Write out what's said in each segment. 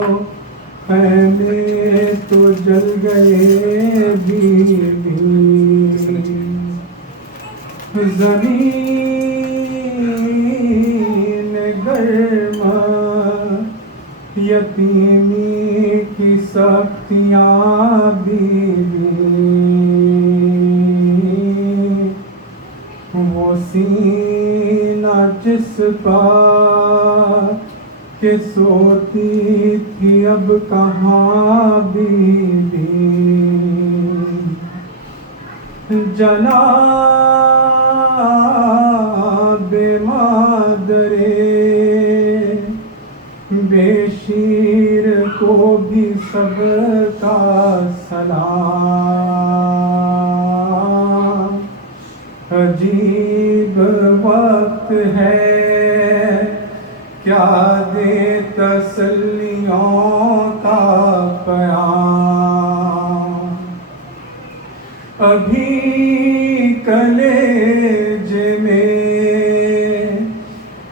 خیمے تو جل گئے بیوی، زمین گرما یتیمی کی سختیاں بیوی، وہ سینہ جس پر کہ سوتی تھی اب کہاں بیوی، جناب مادرے بے شیر کو بھی سب کا سلام، عجیب وقت ہے کیا دے تسلیوں کا پیام، ابھی کلیجے میں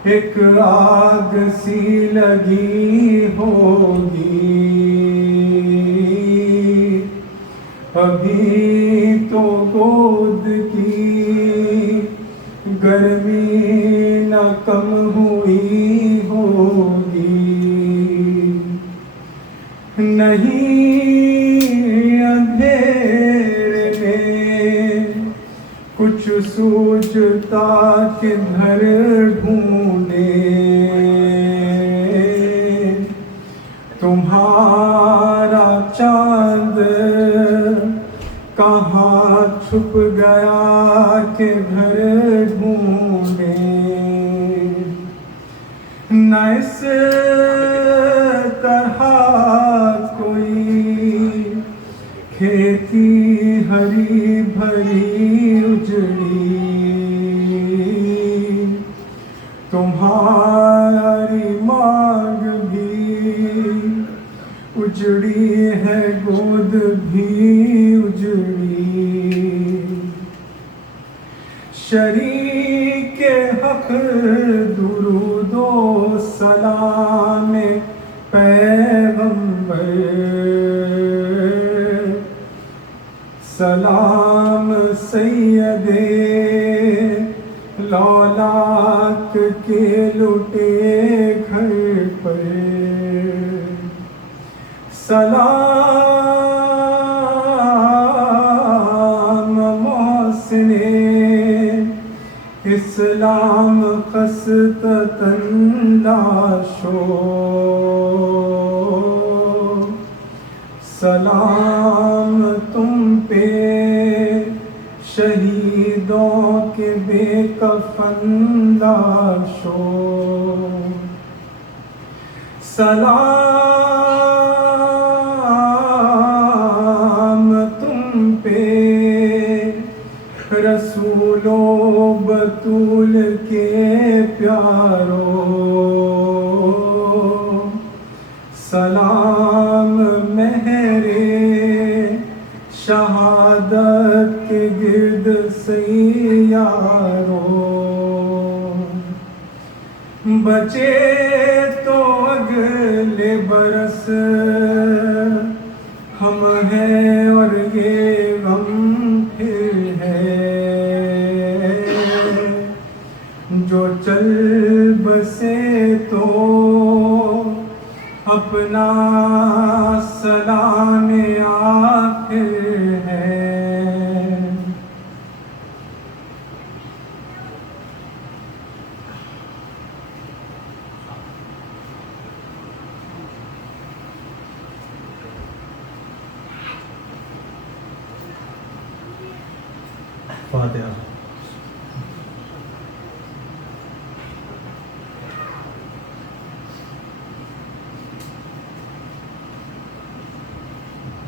ایک آگ سی لگی ہوگی، ابھی تو گود کی گرمی نہ کم ہوئی ہوگی، نہیں اندھیرے میں کچھ سوجھتا کدھر ڈھونڈے، تمہارا چاند کہاں چھپ گیا کدھر ڈھونڈے، نہ اس طرح کوئی کھیتی ہری بھری اجڑی، تمہاری مانگ بھی اجڑی ہے گود بھی اجڑی، شریک حق درود و سلام پیغمبر، سلام سید لولاک کے لٹے گھر پر، سلام محسن اسلام خستتاً لاشو، سلام تم پہ شہیدوں کے بے کفن لاشو، سلام تم پہ رسول و بطول کے پیارو، سلام مہر شہادت کے گرد سیارو، بچے تو اگلے برس ہم ہیں اور یہ غم پھر ہے، جو چل بسے تو اپنا سلام آخر ہے، فاتحہ۔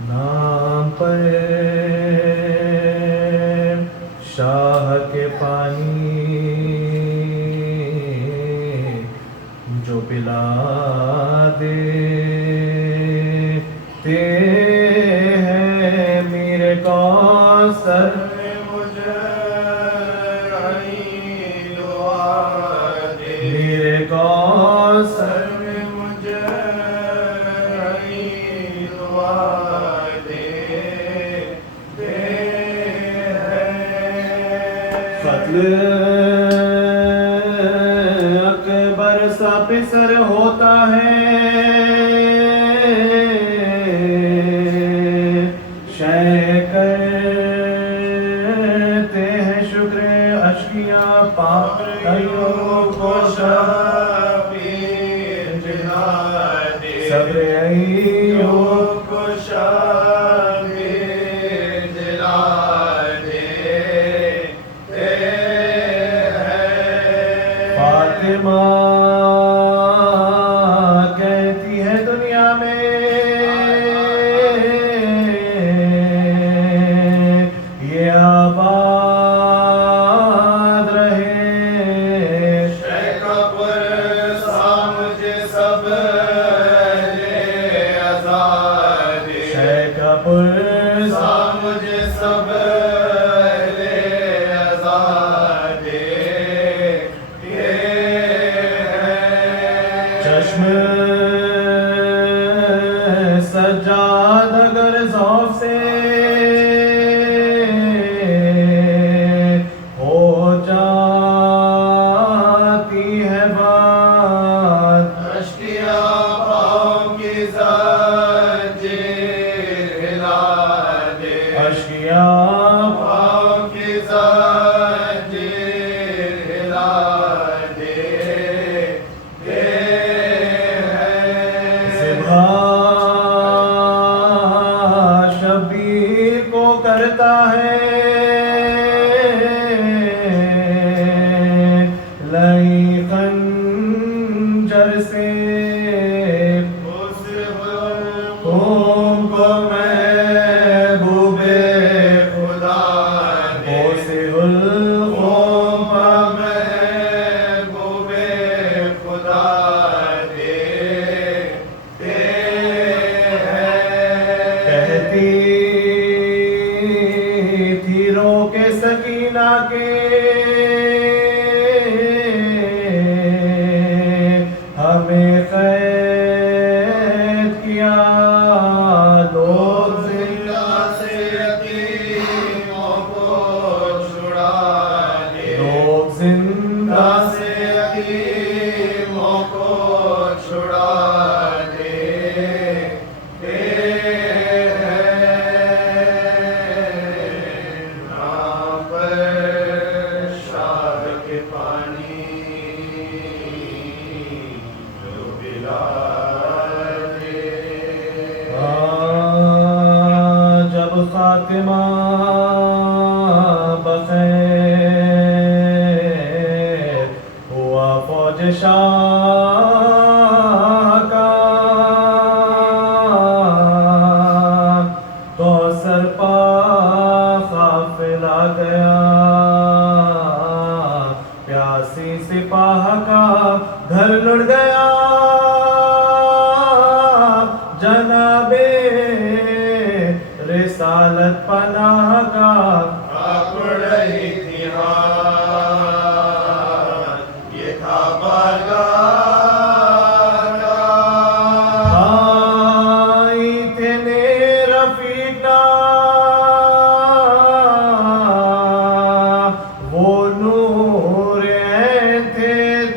نام پر شاہ کے پانی جو پلا دیتے ہیں میرے کوثر، میرے کوثر اکبر سا پسر ہوتا ہے شے کرتے ہیں شکر اشکیاں پاکیوں کو شبیر جلا دے صبر ایوب کو شبیر جلا دے فاطمہ کہتی ہے دنیا میں یہ آباد رہے شیخ پرسا مجھے سب لے آزاد شیخ پرسا مجھے سب لے آزاد چشم سجاد اگر ذوق سے ہو جاتی ہے بات اشکیاں پاؤں کی زنجیر ہلا دے اشکیاں پاؤں کی زنجیر ہلا دے شبیر کو کرتا ہے لئی خنجر سے قوم کو محبوب خدا دے القوم محبوب خدا دے تھی رو کے سکینہ کے ہمیں قید کیا لوگ زندہ سے یتیموں کو چھڑا دے لوگ زندہ سے یتیموں کو چھڑا دے جب خاتمہ بخیر ہوا فوج شاہ کا تو سر پا قافلہ گیا پیاسی سپاہ کا گھر لڑ گیا جناب رسالت پناہ کا پڑ رہی تھی یہ تھا بارگاہ آئی تھے رفیقہ وہ نور عین تھے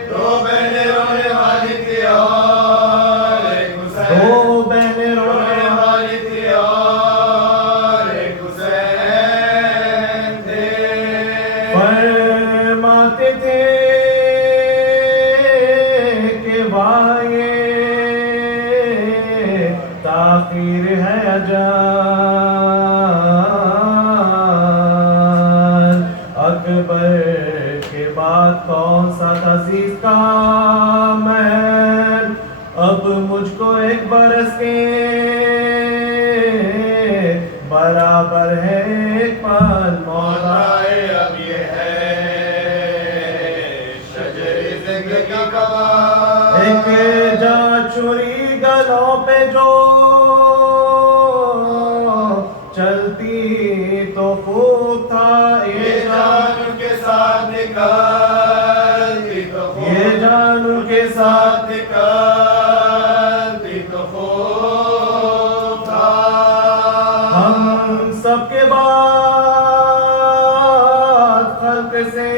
دو بہنیں رونے والی تھی اور ایک حسین دو بہنیں رونے والی تھی اور ایک حسین تھے فرماتے تھے کہ وائے تاخیر ہے اجال اکبر کے بعد کون سا عزیز کا محل اب مجھ کو ایک برس کے برابر ہے ایک پل مولا اب یہ ہے شجر زندگی کا ایک جا چوری گلوں پہ جو چلتی تو خوب تھا یہ جان کے ساتھ نکلتی تو یہ جان کے ساتھ نکلتی تو خوب تھا ہم سب کے بعد خلق سے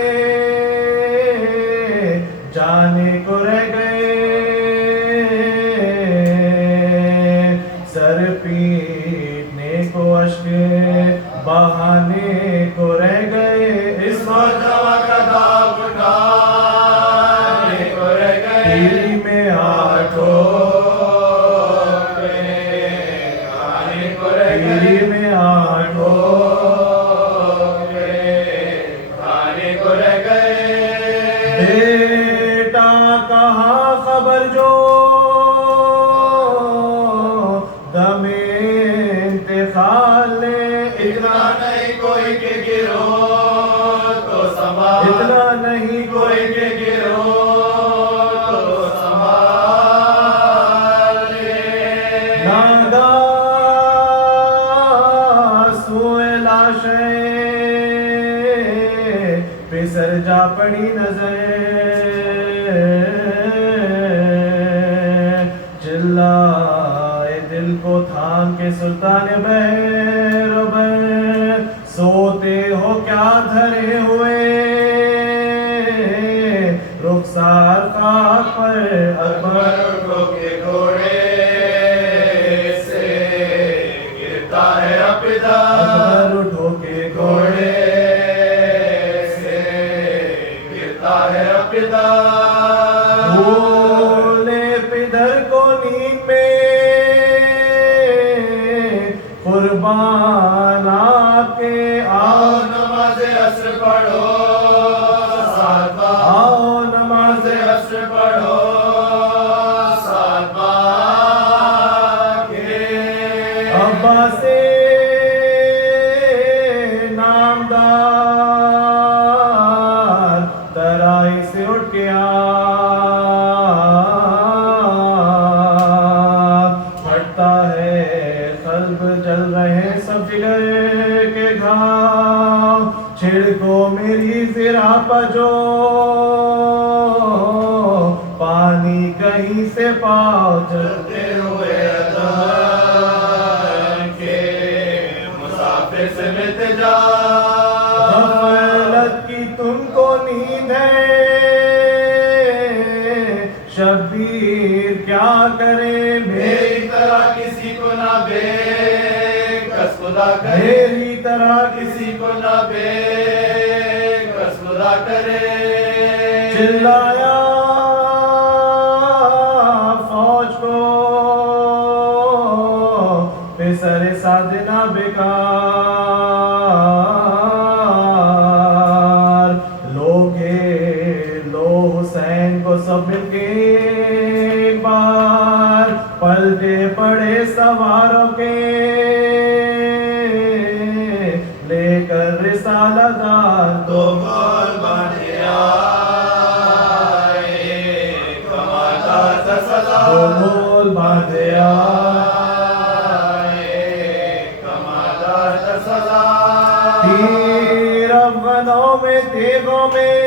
کھال لے اتنا نہیں کوئی کہ گرو تو سنبھال اتنا نہیں کوئی کہ گرو تو سنبھال لے ناگاہ سوئے لاشیں پسر جا پڑی نظر چلائے دل کو تھام کے سلطان بہر سوتے ہو کیا دھرے ہوئے رخسار خاک پر اکبر اٹھو کے گھوڑے سے گرتا ہے اپدا اکبر اٹھو کے گھوڑے سے گرتا ہے اپدا بھولے پدر کو نیند میں قربان آپ کے آؤ نماز عصر پڑھو ساتھ بار آؤ نماز عصر پڑھو ساتھ بار کے ابا سے نامدار ترائی سے اٹھ کے پھٹتا ہے قلب جل رہے سب جگر کے گھاؤ چھڑکو میری زرا پجو پانی کہیں سے پاؤ چلتے ہوئے ادان کے مسافر سے ملتے جا غفلت کی تم کو نیند ہے شبیر کیا کرے میری طرح کسی کو نہ بے کس خدا کرے میری طرح کسی کو نہ بے کس خدا کرے چلایا فوج کو پسر سادنا بیکار لو حسین کو سب مل کے ایک بار پلٹے پڑے سواروں کے لے کر رسالہ دار تو بول باندھے آئے کماندار کا سزا بول باندھے آئے کماندار کا سزا تیر افغانوں میں تیغوں میں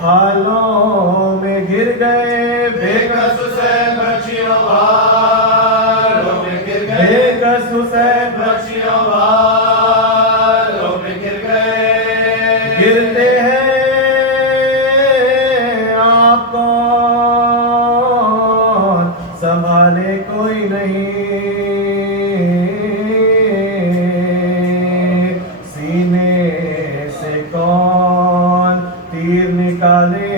بھالوں میں گر گئے بے کس حسین بچیوں والوں میں گر گئے بے کس حسین بچیوں والوں میں گر گئے گرتے ہیں آپ کون سنبھالے کوئی نہیں سینے سے کون تیر نکالے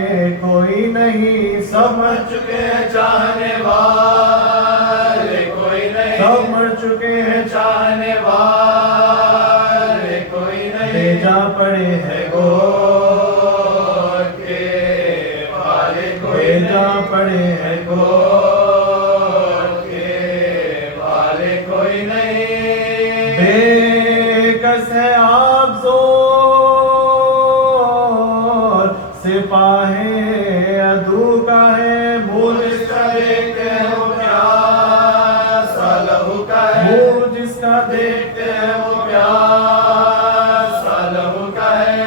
کوئی نہیں سب مر چکے ہیں چاہنے والے کوئی نہیں سب مر چکے ہیں چاہنے والے کوئی نہیں بھیجا پڑے ہیں گوٹ کے والے کوئی بھیجا نہیں پڑے ہیں گوٹ کے والے کوئی نہیں بے کس ہے آپ زور سپاہ عدو کا ہے منہ جس کا دیکھتے ہیں وہ پیاسا لہو کا ہے منہ جس کا دیکھتے ہیں وہ پیاسا لہو کا ہے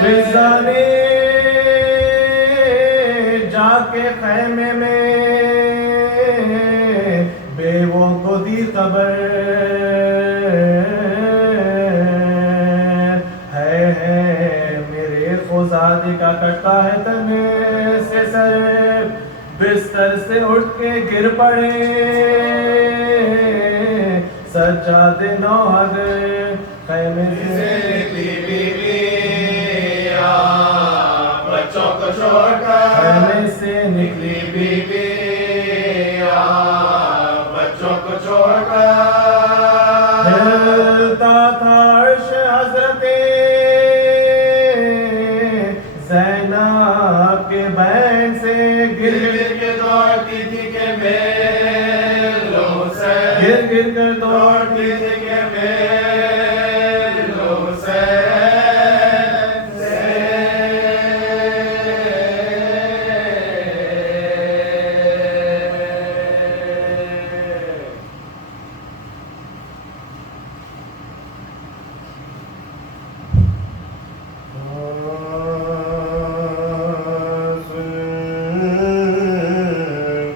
فضا نے جا کے خیمے میں بیووں کو دی خبر ہے میرے خزادی کا کٹتا ہے تن سے سر بستر سے اٹھ کے گر پڑے سجاد نوحد خیمے سے نکلی بیویاں بچوں کو چھوڑ کر خیمے سے نکلی نکلی بیویاں بچوں کو چھوڑ کر ہلتا تھا عرش حضرت زینب کے بین سے گر گر گر کے دوڑتی تھی کہ میروں سے گر گر کر دوڑتی تھی کہ ملو حسین سے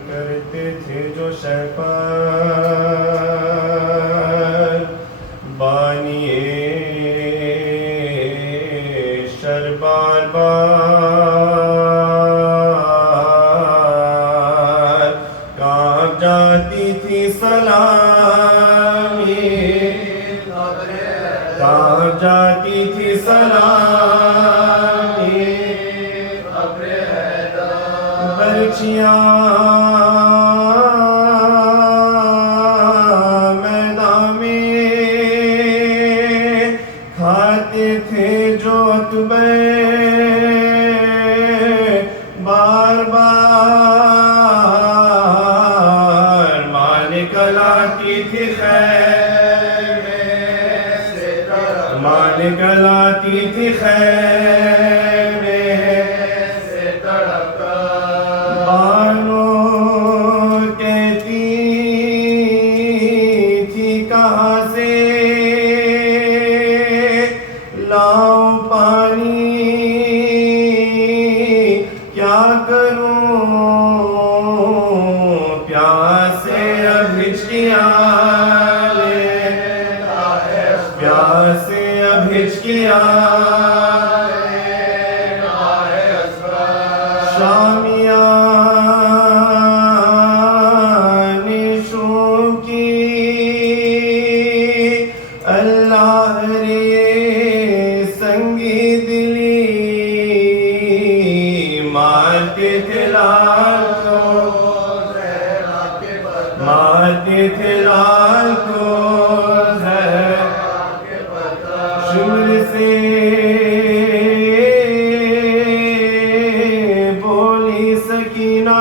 کرتے تھے جو شیطان بانیے شر بار بار کانپ جاتی تھی سلامی کانپ جاتی تھی سلامی برچیاں میدان میں کھاتے تھے جو عتبے بار بار مالک لاتی تھی خیر مالک لاتی تھی خیر بانو کہتی تھی کہاں سے لاؤں پانی کیا کروں پیاس سے اب ہچکیاں پیاس سے اب ہچکیاں اللہ رے سنگی دلی مارتے تھے لال کو مارتے تھے لال کو شمر سے بولی سکینہ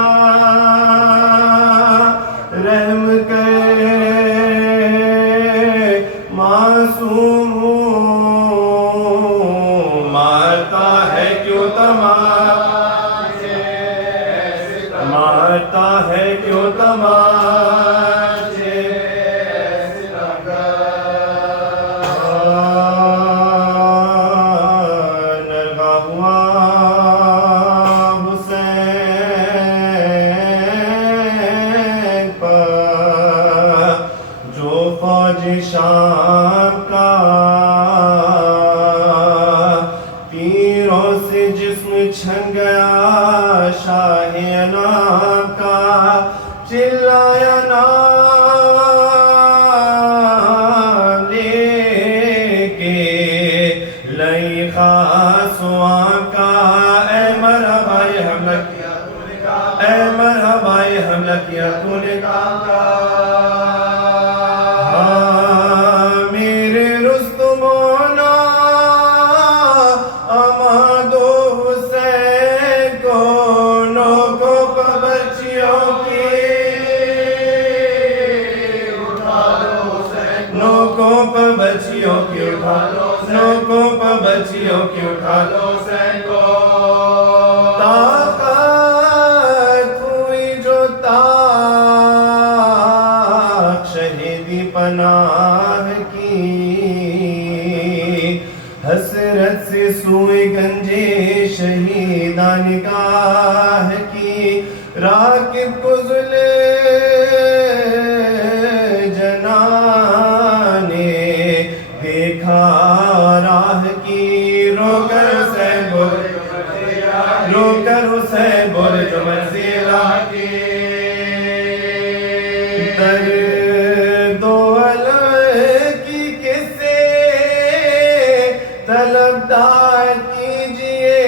رحم کر معصوم ہوں مارتا ہے کیوں تماچے مارتا ہے کیوں تماچے نرگا ہوا حسین پر جو فوج شام کا تیروں سے جسم چھن گیا شاہ انام کا چلایا نام لے کے لئی خاص وہاں کا اے مرحبا یہ حملہ کیا اے مرحبا یہ حملہ کیا تو نے کام کا میرے رستمونا امادو حسین کو نوکو پر بچیوں کی اٹھا لو حسین نوکو پر بچیوں کی اٹھا لو نوکو پر بچیوں کی اٹھا لو حسین کو طاقت ہوئی جو طاق شہیدی پناہ کی حسرت سے سوئے گنجے شہیدان نگاہ کی راکب کو ذلے جنانے دیکھا راہ کی رو کر حسین بولے جو منزلہ کی درد و علم کی کسے طلبدار کیجئے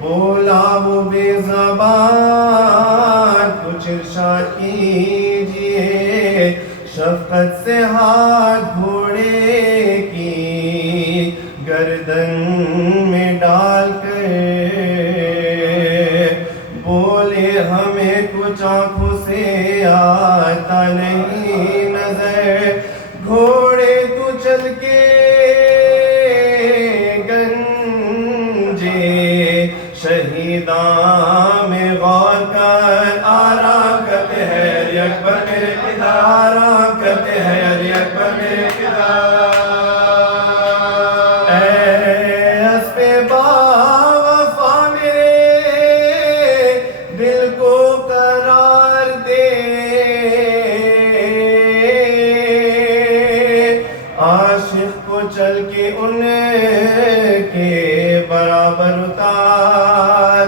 بولا وہ بے زبان کچھ ارشاد کیجئے شفقت سے ہاتھ گھوڑے کی گردن میں ڈال کر بولے ہمیں کچھ آنکھوں سے آتا نہیں نظر گھوڑے تو چل کے گنجے شہیداں میں غور کر آرام کرتے ہیں علی اکبر میرے فدا آرام کرتے ہیں علی اکبر میرے فدا اے اسب باوفا میرے دل کو قرار دے عاشق کو چل کے ان کے برابر اتار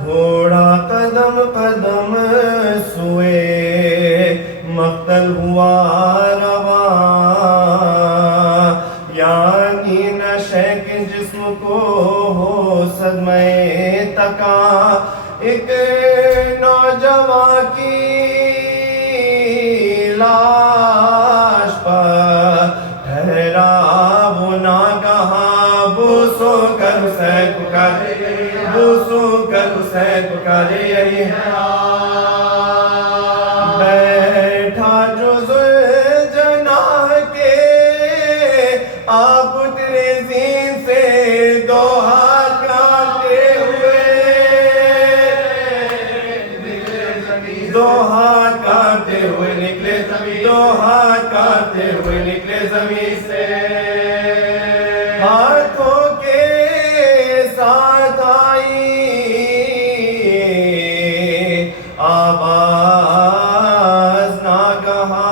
گھوڑا قدم قدم سوئے مقتل ہوا رواں یعنی نشے کے جسم کو ہو صدمہ تکا ایک نوجوان کی لاش پر ٹھہرا وہ ناگہاں بوسو کر حسین پکارے بوسو کر حسین پکارے یہی ہے بیٹھا جو ذوالجناح کے آپ اترے زین سے دو ہاتھ کاٹتے ہوئے دو ہاتھ کاٹتے ہوئے نکلے زمین دو ہاتھ کاٹتے ہوئے نکلے زمین سے ہاتھوں کے ساتھ آئی آواز ناگہاں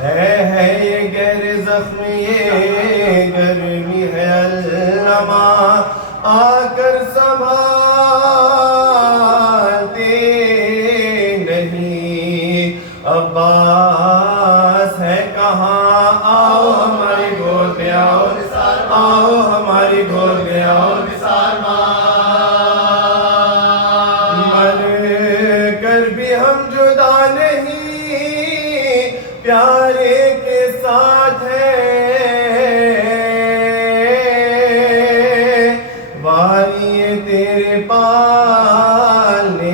ہے یہ گہرے زخم یہ گرمی ہے علما آ کر سنبھالتے نہیں عباس ہے کہاں آؤ ہماری گود میں آؤ آؤ ہماری گود میں آؤ مر کر بھی ہم جدا نہیں پیارے کے ساتھ ہے والی تیرے پالنے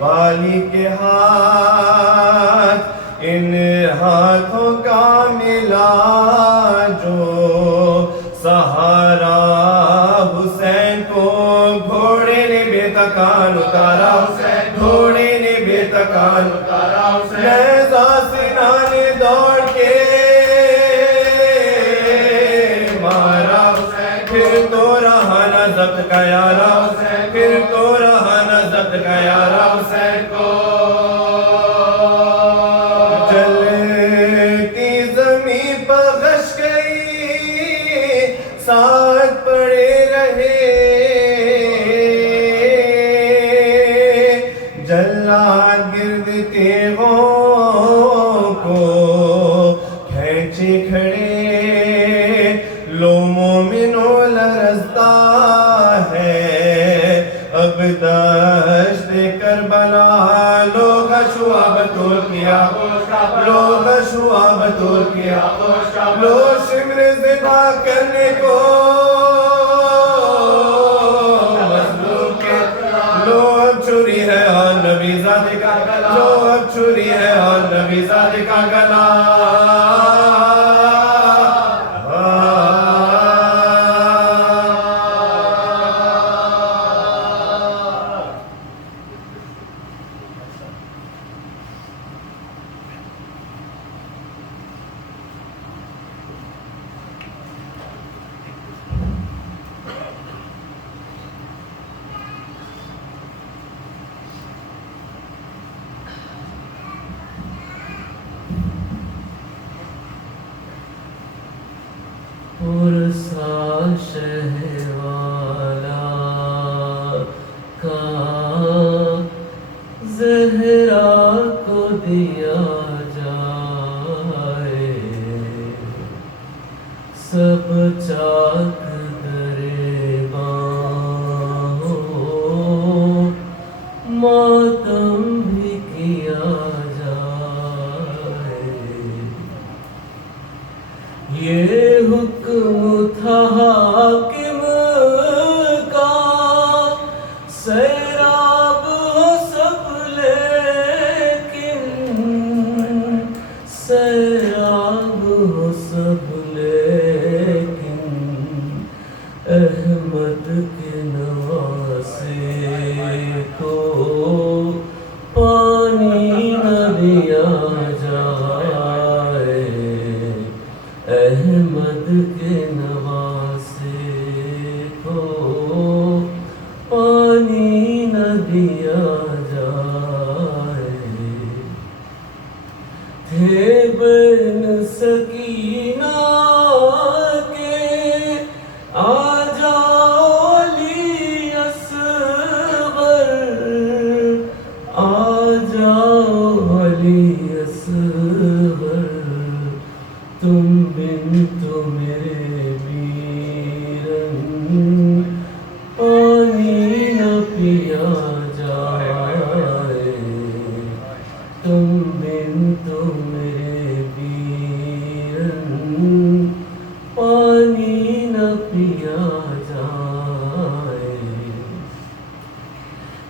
والی کے ہاتھ ان ہاتھوں کا ملا جو سہارا حسین کو گھوڑے نے بے تکان اتارا حسین گھوڑے نے بے تکان اتارا حسین نیزہ سینہ نے دوڑ کے مارا حسین پھر تو رہا نہ ضبط کا یارا حسین پھر تو رہا نہ ضبط کا یارا حسین کو جلتی زمین پر غش گئی ساتھ پڑے رہے جلاد گرد تیغوں کو کھینچے کھڑے لو مومنو لرزتا ہے اب دشت کربلا لوگ شعب طول کیا لوگ شعب طول کیا لو شمر زبا کرنے کو مظلوم کے لو اب چھری ہے اور نبی زادے کا گلا لو اب چھری ہے اور نبی زادے کا گلا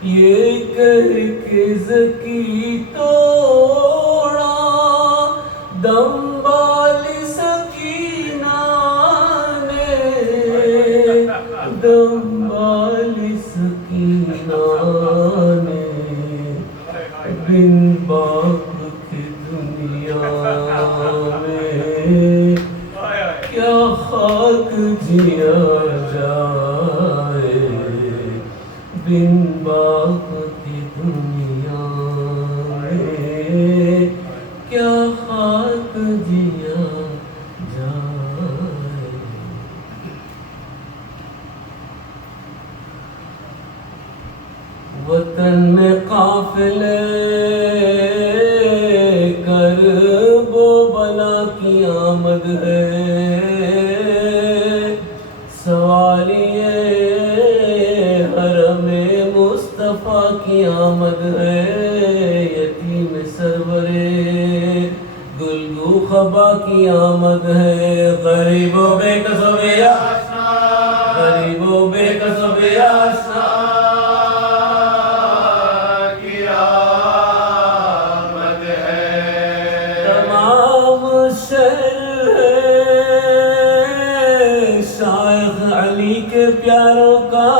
یہ کر کے زکی توڑا دم والی سکینہ نے، دم والی سکینہ نے، بن باپ کی دنیا میں کیا خاک جیا جائے، بن باپ کی دنیا میں کیا خاک جیا جائے۔ وطن میں قافلے کرب و بلا کی آمد ہے، سواریِ حرم مصطفیٰ کی آمد ہے، یتیم سرور گلگو خبا کی آمد ہے، غریب و بے کس و بے آشنا، غریب و بے کس و بے آشنا کی آمد ہے، تمام شہر ہے شائخ علی کے پیاروں کا،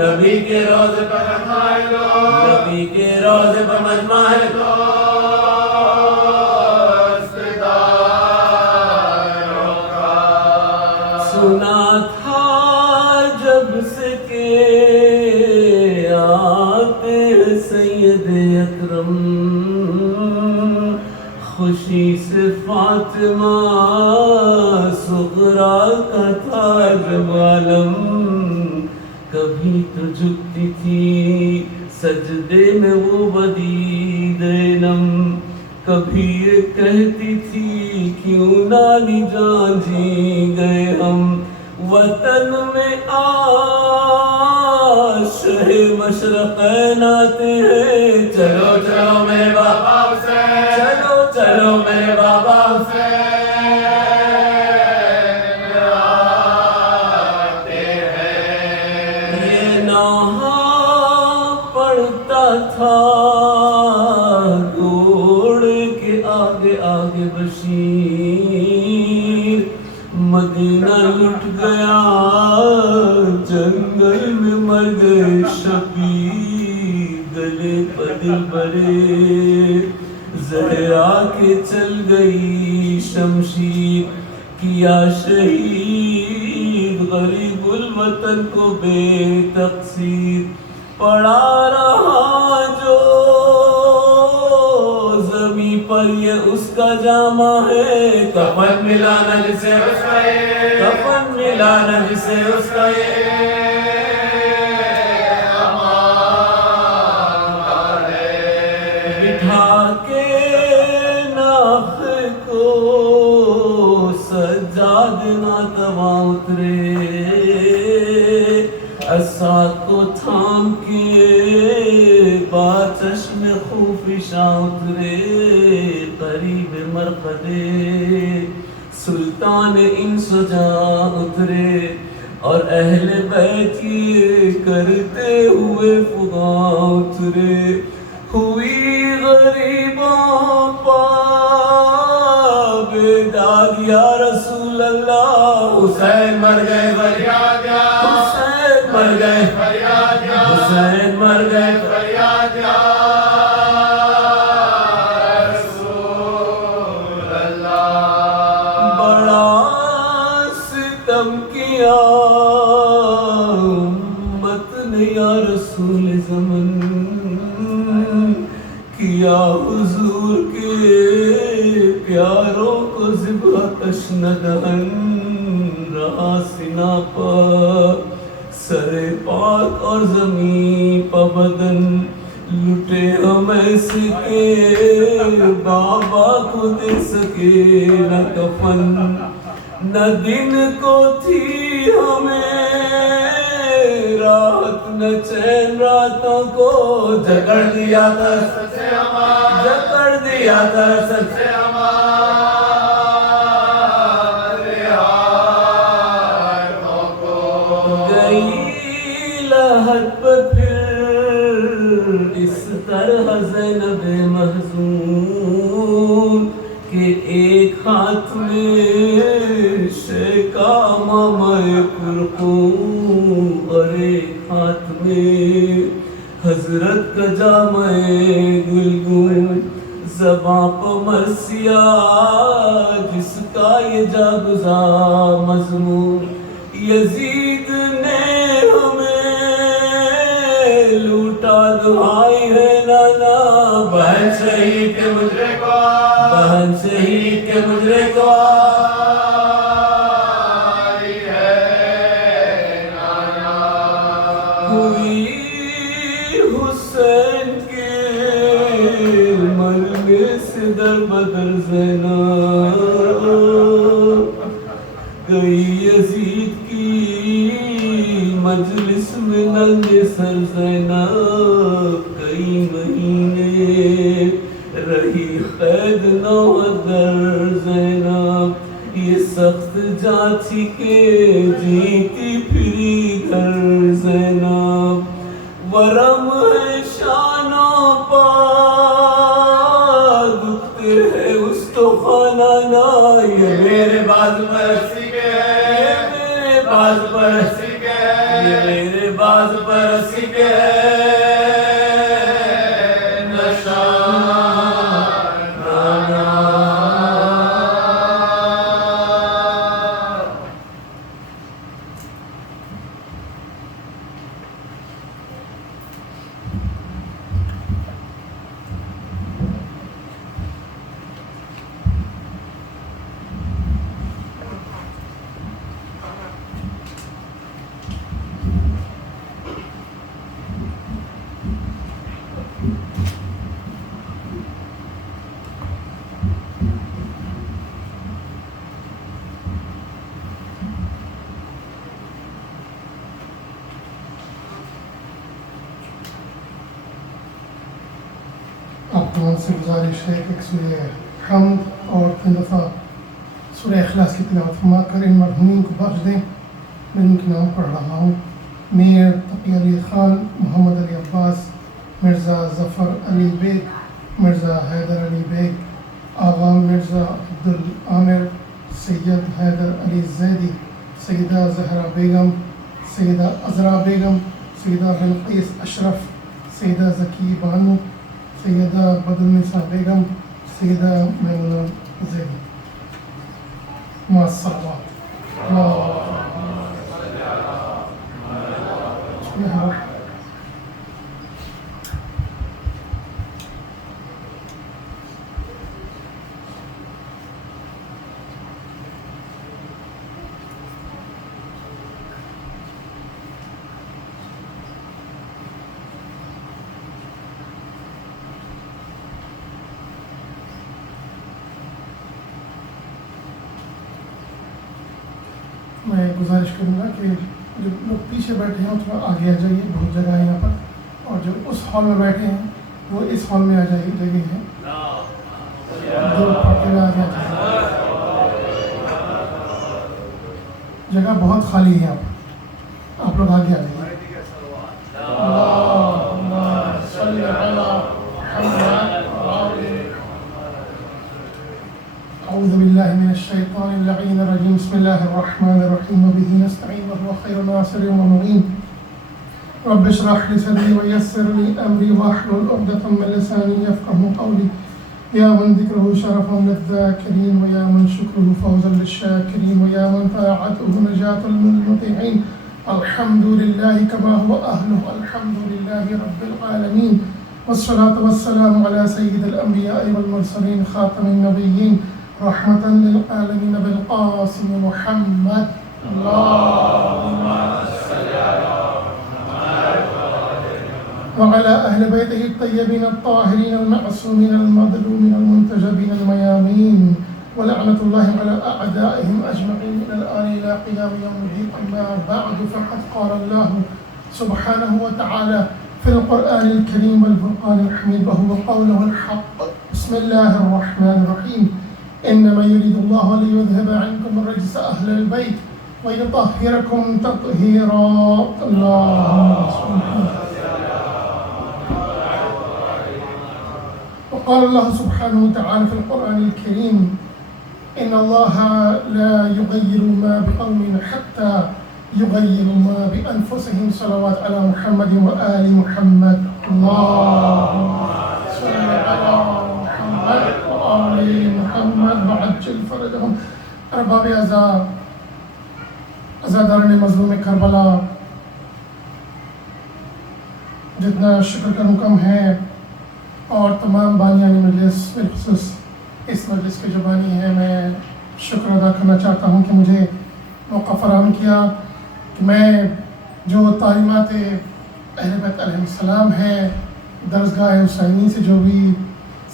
نبی کے روضے پر مجمع ہے لو، نبی کے روضے پر مجمع ہے لو، سنا تھا جب سے کہ آتے ہیں سید اکرم، خوشی سے فاطمہ صغرا کا تھا جب عالم، کبھی تو جھکتی تھی سجدے میں وہ بدید علم، کبھی یہ کہتی تھی کیوں نانی جان جی گئے ہم، وطن میں شہ مشرقین آتے ہیں، چلو چلو میرے بابا حسین، چلو چلو میرے بابا حسین آتے ہیں، یہ نوحہ پڑھتا تھا آگے آگے بشیر، مدینہ لٹ گیا جنگل میں مر گئے شبیر، گلے پر دل بھرے زہرا کے چل گئی شمشیر، کیا شہید غریب الوطن کو بے تقصیر، پڑا رہا جو زمین پر یہ اس کا جامہ ہے، کفن ملانا جسے اس کا یہ، کفن ملانا جسے اس کا یہ امانت ہے، بٹھا کے ناخ کو سجاد ناتواں اترے، عصا کو تھام کے با چشم خوفشاں اترے، قریب مرقدے سلطان انس و جاں اترے، اور اہل بیت کی کرتے ہوئے فغاں اترے، ہوئی غریبوں پا بیداد یا رسول اللہ، حسین مر گئے فریاد یا حسین مر گئے فریاد یا حسین مر گئے فریاد یا رسول اللہ، بڑا ستم کیا امت نے یا رسول زمن، کیا حضور کے پیاروں کو ذبح تشنہ دہن، رہا سنا پر سر پاک اور زمین پا بدن، لٹے ہم ایسے کے بابا کو دے سکے نہ کفن، نہ دن کو تھی ہمیں رات نہ چین، راتوں کو جکڑ دیا تھا سب سے ہمارا، جکڑ دیا تھا سب سے ہمارے ہاتھوں کو، گئی لہت پہ پھر اس طرح زینب محزون کہ ایک ہاتھ میں شیکا ماما پرخون اور ایک ہاتھ میں حضرت کا جامع گلگون، زباں پہ مرثیہ جس کا یہ جاگزار مضمون، یزید نے ہمیں لوٹا دہائی ہے نانا، بہن شہید کے مجرے کو، بہن شہید کے مجرے کو آئی ہے نانا، ہوئی حسین کے مرنے سے در بدر زینب، گئی یزید کی مجلس میں ننگے سر زینب، کئی مہینے رہی قید نو در زینب، یہ سخت جاچی کے جیتی پھری گھر زینب، ورم ہے شانوں پا دکھتے ہے اس تو خانہ نا، یہ میرے باز پر رسی کے، یہ میرے باز پر رسی کے، یہ میرے باز پر رسی کے نشان نانا۔ آپ تمام سے گزارش ہے کہ سورہ حمد اور 3 دفعہ سورہ اخلاص کی تلاوت فرما کر ان مرحومین کو بخش دیں۔ میں ان کے نام پڑھ رہا ہوں: میر تقی علی خان، محمد علی عباس، مرزا ظفر علی بیگ، مرزا حیدر علی بیگ، آغا مرزا عبدالعامر، سید حیدر علی زیدی، سیدہ زہرا بیگم، سیدہ عذرا بیگم، سیدہ بلقیس اشرف، سیدہ ذکی بانو، سیدہ بدالنساء بیگم، سیدہ میمونہ زیدی۔ مع الصلوات۔ میں گزارش کروں گا کہ جو لوگ پیچھے بیٹھے ہیں تھوڑا آگے آ جائیے، بہت جگہ ہے یہاں پر، اور جو اس ہال میں بیٹھے ہیں وہ اس ہال میں آ جائیے، جگہ ہے جو پڑھتے ہوئے آگے آ جائیے، جگہ بہت خالی ہے یہاں پر، آپ لوگ آگے آ جائیے۔ اللہم صلی علی محمد۔ أعوذ بالله من الشيطان اللعين الرجيم، بسم الله الرحمن الرحيم، وبه نستعين وهو خير ناصر ومعين، رب اشرح لي صدري ويسر لي أمري واحلل عقدة من لساني يفقهوا قولي، يا من ذكره شرف للذاكرين، ويا من شكره فوزا للشاكرين، ويا من طاعته نجاة للمطيعين، الحمد لله كما هو أهله، الحمد لله رب العالمين، والصلاة والسلام على سيد الأنبياء والمرسلين، خاتم النبيين، رحمة للعالمين بالقاسم محمد، اللهم صل على محمد وعلى أهل بيته الطيبين الطاهرين المعصومين المظلومين المنتجبين الميامين، ولعنة الله على أعدائهم أجمعين من الآن إلى قيام يوم الدين، أما بعد، فقد قال الله سبحانه وتعالى في القرآن الكريم والفرقان الحميد وهو قوله الحق، بسم الله الرحمن الرحيم، إنما يريد الله ليذهب عنكم الرجس أهل البيت ويطهركم تطهيرا، اللهم صل على الله سبحانه وتعالى في القرآن الكريم إن الله لا يغير ما بقوم حتى يغيروا ما بأنفسهم صلوات على محمد وآل محمد اللهم صل على محمد وآل محمد وعجل فرجهم ارباب عزاداران مظلوم کربلا جتنا شکر کا مقام ہے اور تمام بانیان مجلس بالخصوص اس مجلس کے جو بانی ہے میں شکر ادا کرنا چاہتا ہوں کہ مجھے موقع فراہم کیا کہ میں جو تعلیمات اہل بیت علیہ السلام ہے درسگاہ حسینی سے جو بھی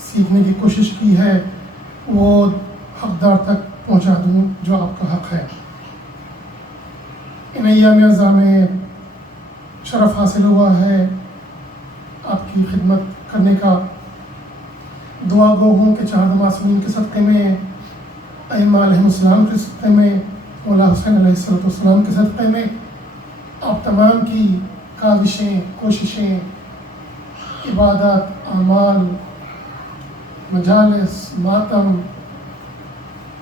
سیکھنے کی کوشش کی ہے وہ حقدار تک پہنچا دوں جو آپ کا حق ہے۔ ان ایام اعزاء میں شرف حاصل ہوا ہے آپ کی خدمت کرنے کا۔ دعا گو ہوں کہ چار معصومین کے صدقے میں، ائمہ علیہ السلام کے صدقے میں، مولا حسین علیہ السلام کے صدقے میں آپ تمام کی کاوشیں، کوششیں، عبادات، اعمال، مجالس، ماتم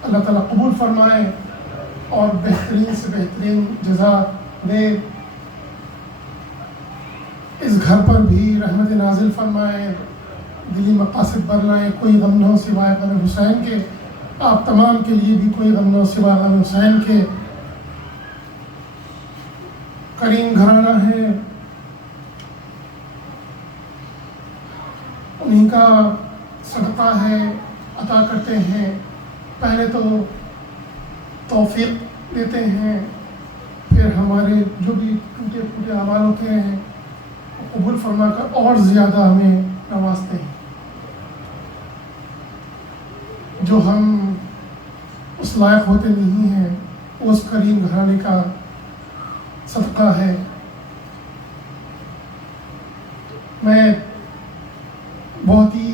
اللہ تعالیٰ قبول فرمائے اور بہترین سے بہترین جزا دے۔ اس گھر پر بھی رحمت نازل فرمائے، دلی مقاصد برلائیں، کوئی غم نہ ہو سوائے غم حسین کے، آپ تمام کے لیے بھی کوئی غم نہ ہو سوائے غم حسین کے۔ کریم گھرانہ ہے، انہیں کا صدقہ ہے، عطا کرتے ہیں، پہلے تو توفیق دیتے ہیں، پھر ہمارے جو بھی ٹوٹے پھوٹے اعمال ہوتے ہیں قبول فرما کر اور زیادہ ہمیں نوازتے ہیں۔ جو ہم اس لائق ہوتے نہیں ہیں وہ اس کریم گھرانے کا صدقہ ہے۔ میں بہت ہی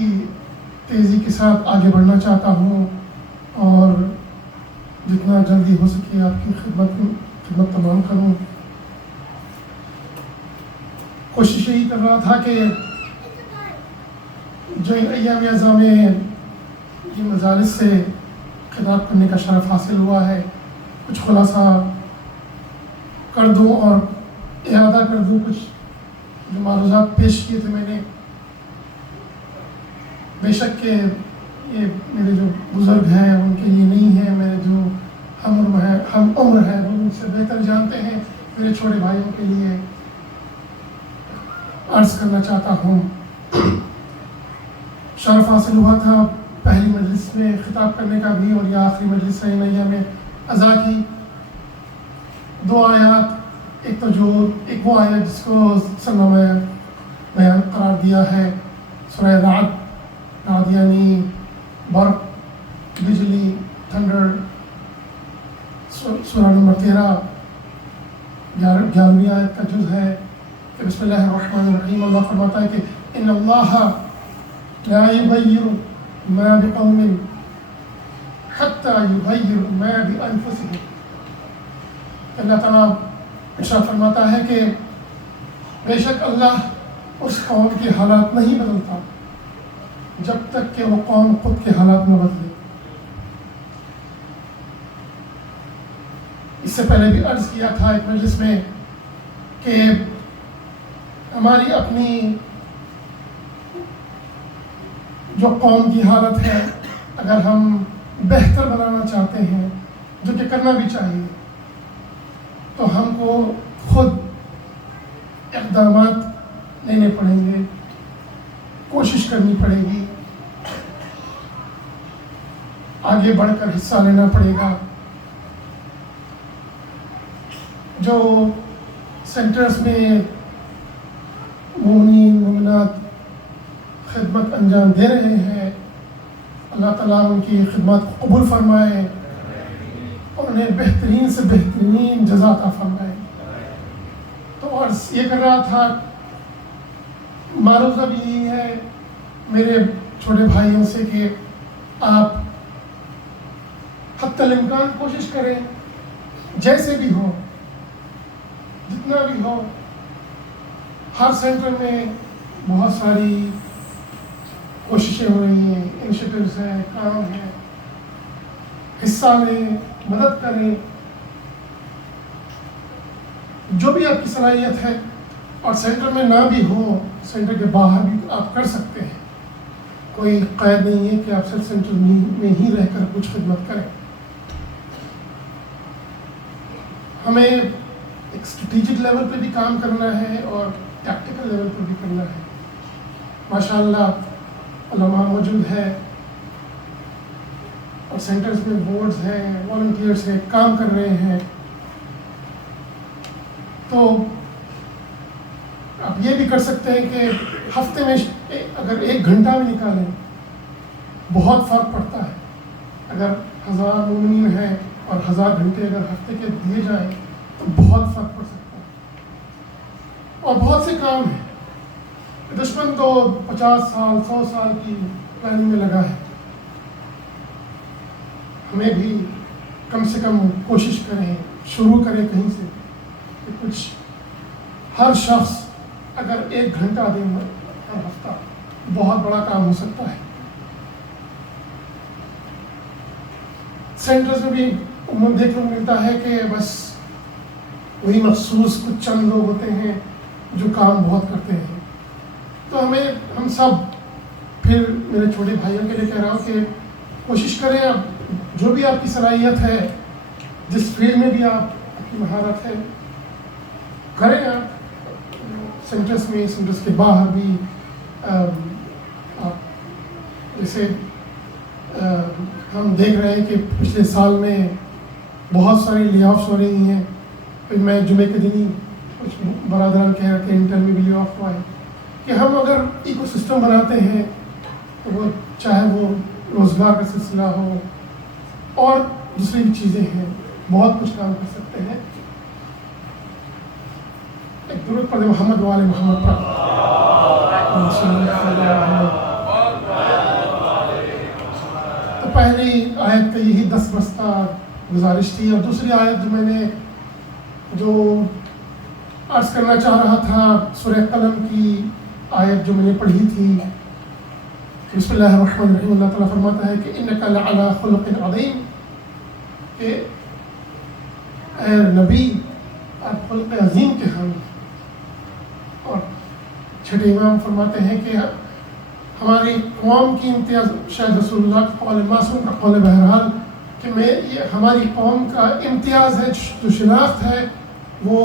تیزی کے ساتھ آگے بڑھنا چاہتا ہوں اور جتنا جلدی ہو سکے آپ کی خدمت تمام کروں۔ کوشش یہی کر رہا تھا کہ جو ان ایام اعزاء میں یہ مجالس سے خطاب کرنے کا شرف حاصل ہوا ہے کچھ خلاصہ کر دوں اور اعادہ کر دوں کچھ جو معروضات پیش کیے تھے میں نے۔ بے شک کہ یہ میرے جو بزرگ ہیں ان کے لیے نہیں ہے، میرے جو ہم عمر ہیں وہ ان سے بہتر جانتے ہیں، میرے چھوٹے بھائیوں کے لیے عرض کرنا چاہتا ہوں۔ شرف حاصل ہوا تھا پہلی مجلس میں خطاب کرنے کا بھی، اور یہ آخری مجلس ہے ان ایام اعزاء کی۔ دو آیات، ایک وہ آیت جس کو سنہ میں بیان قرار دیا ہے، سورہ رعد یعنی برق، بجلی، تھنڈر، سورہ نمبر 13 11ویں آیت کا جز ہے کہ بسم اللہ الرحمن الرحیم۔ اللہ فرماتا ہے کہ ان اللہ لا یغیر ما بقوم حتی یغیر ما بانفسهم۔ اللہ تعالیٰ ارشاد فرماتا ہے کہ بے شک اللہ اس قوم کے حالات نہیں بدلتا جب تک کہ وہ قوم خود کے حالات نہ بدلے۔ اس سے پہلے بھی عرض کیا تھا ایک مجلس میں کہ ہماری اپنی جو قوم کی حالت ہے اگر ہم بہتر بنانا چاہتے ہیں، جو کہ کرنا بھی چاہیے، تو ہم کو خود اقدامات لینے پڑیں گے، کوشش کرنی پڑے گی، آگے بڑھ کر حصہ لینا پڑے گا۔ جو سینٹرز میں مومنین مومنات خدمت انجام دے رہے ہیں، اللہ تعالیٰ ان کی خدمات کو قبول فرمائے اور انہیں بہترین سے بہترین جزا عطا فرمائے۔ تو عرض یہ کر رہا تھا، معروضہ بھی یہی ہے میرے چھوٹے بھائیوں سے کہ آپ حتی الامکان کوشش کریں، جیسے بھی ہو، جتنا بھی ہو۔ ہر سینٹر میں بہت ساری کوششیں ہو رہی ہیں، انیشیٹوز ہیں، کام ہیں، حصہ لیں، مدد کریں، جو بھی آپ کی صلاحیت ہے. اور سینٹر میں نہ بھی ہو، سینٹر کے باہر بھی آپ کر سکتے ہیں. کوئی قید نہیں ہے کہ آپ صرف سینٹر میں ہی رہ کر کچھ خدمت کریں. ہمیں ایک اسٹریٹجک لیول پہ بھی کام کرنا ہے اور ٹیکٹیکل لیول پر بھی کرنا ہے. ماشاء اللہ علماء موجود ہے اور سینٹرز میں بورڈز ہیں، والنٹیئرس ہیں، کام کر رہے ہیں. تو آپ یہ بھی کر سکتے ہیں کہ ہفتے میں اگر 1 گھنٹہ بھی نکالیں بہت فرق پڑتا ہے. اگر 1000 مومنین ہیں اور 1000 گھنٹے اگر ہفتے کے دیے جائیں تو بہت فرق پڑ سکتا ہے. اور بہت سے کام ہیں. دشمن تو 50 سال 100 سال کی پلاننگ میں لگا ہے. ہمیں بھی کم سے کم کوشش کریں، شروع کریں کہیں سے کہ کچھ ہر شخص اگر 1 گھنٹہ دیں ہر ہفتہ بہت بڑا کام ہو سکتا ہے. سینٹرز میں بھی عموماً دیکھنے کو ملتا ہے کہ بس وہی مخصوص کچھ چند لوگ ہوتے ہیں جو کام بہت کرتے ہیں. تو ہم سب، پھر میرے چھوٹے بھائیوں کے لیے کہہ رہا ہوں کہ کوشش کریں، آپ جو بھی آپ کی صلاحیت ہے، جس فیلڈ میں بھی آپ کی مہارت ہے، کریں. آپ سینٹرز میں، سینٹرز کے باہر بھی آپ جیسے ہم دیکھ رہے ہیں کہ پچھلے سال میں بہت ساری لے آفس ہو رہی ہیں. میں جمعے کے دن ہی کچھ برادران کہہ رہے تھے انٹر میں بھی لے آف ہوا ہے کہ ہم اگر ایکو سسٹم بناتے ہیں تو وہ چاہے وہ روزگار کا سلسلہ ہو اور دوسری بھی چیزیں ہیں، بہت کچھ کام کر سکتے ہیں. ایک درود پڑھیں محمد وآل محمد پر. تو پہلی آیت کا یہی 10 بستہ گزارش تھی. اور دوسری آیت جو میں نے عرض کرنا چاہ رہا تھا، سورہ قلم کی آیت جو میں نے پڑھی تھی. بسم اللہ الرحمن الرحیم. اللہ تعالیٰ فرماتا ہے کہ انک لعلی خلق عظیم، کہ اے نبی آپ خلق عظیم کے حامل. اور چھٹے امام فرماتے ہیں کہ ہماری قوم کی امتیاز، شاید رسول اللہ کا قول معصوم کا قول بہرحال، کہ یہ ہماری قوم کا امتیاز ہے، جو شناخت ہے وہ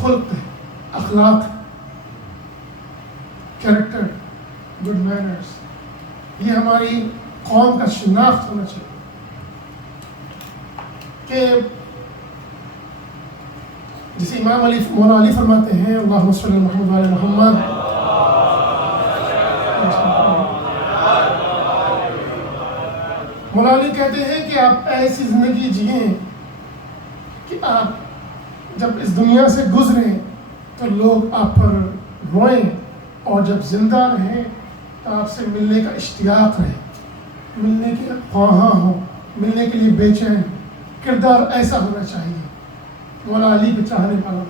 خلق ہے، اخلاق، کیریکٹر، گڈ مینرز. یہ ہماری قوم کا شناخت ہونا چاہیے کہ جسے امام علی مولا علی فرماتے ہیں اللہم صلی علی محمد وعلی محمد. مولا علی کہتے ہیں کہ آپ ایسی زندگی جئیں کہ آپ جب اس دنیا سے گزریں تو لوگ آپ پر روئیں، اور جب زندہ رہیں تو آپ سے ملنے کا اشتیاق رہے، ملنے کے خواہاں ہوں، ملنے کے لیے بے چین. کردار ایسا ہونا چاہیے مولا علی کے چاہنے والوں.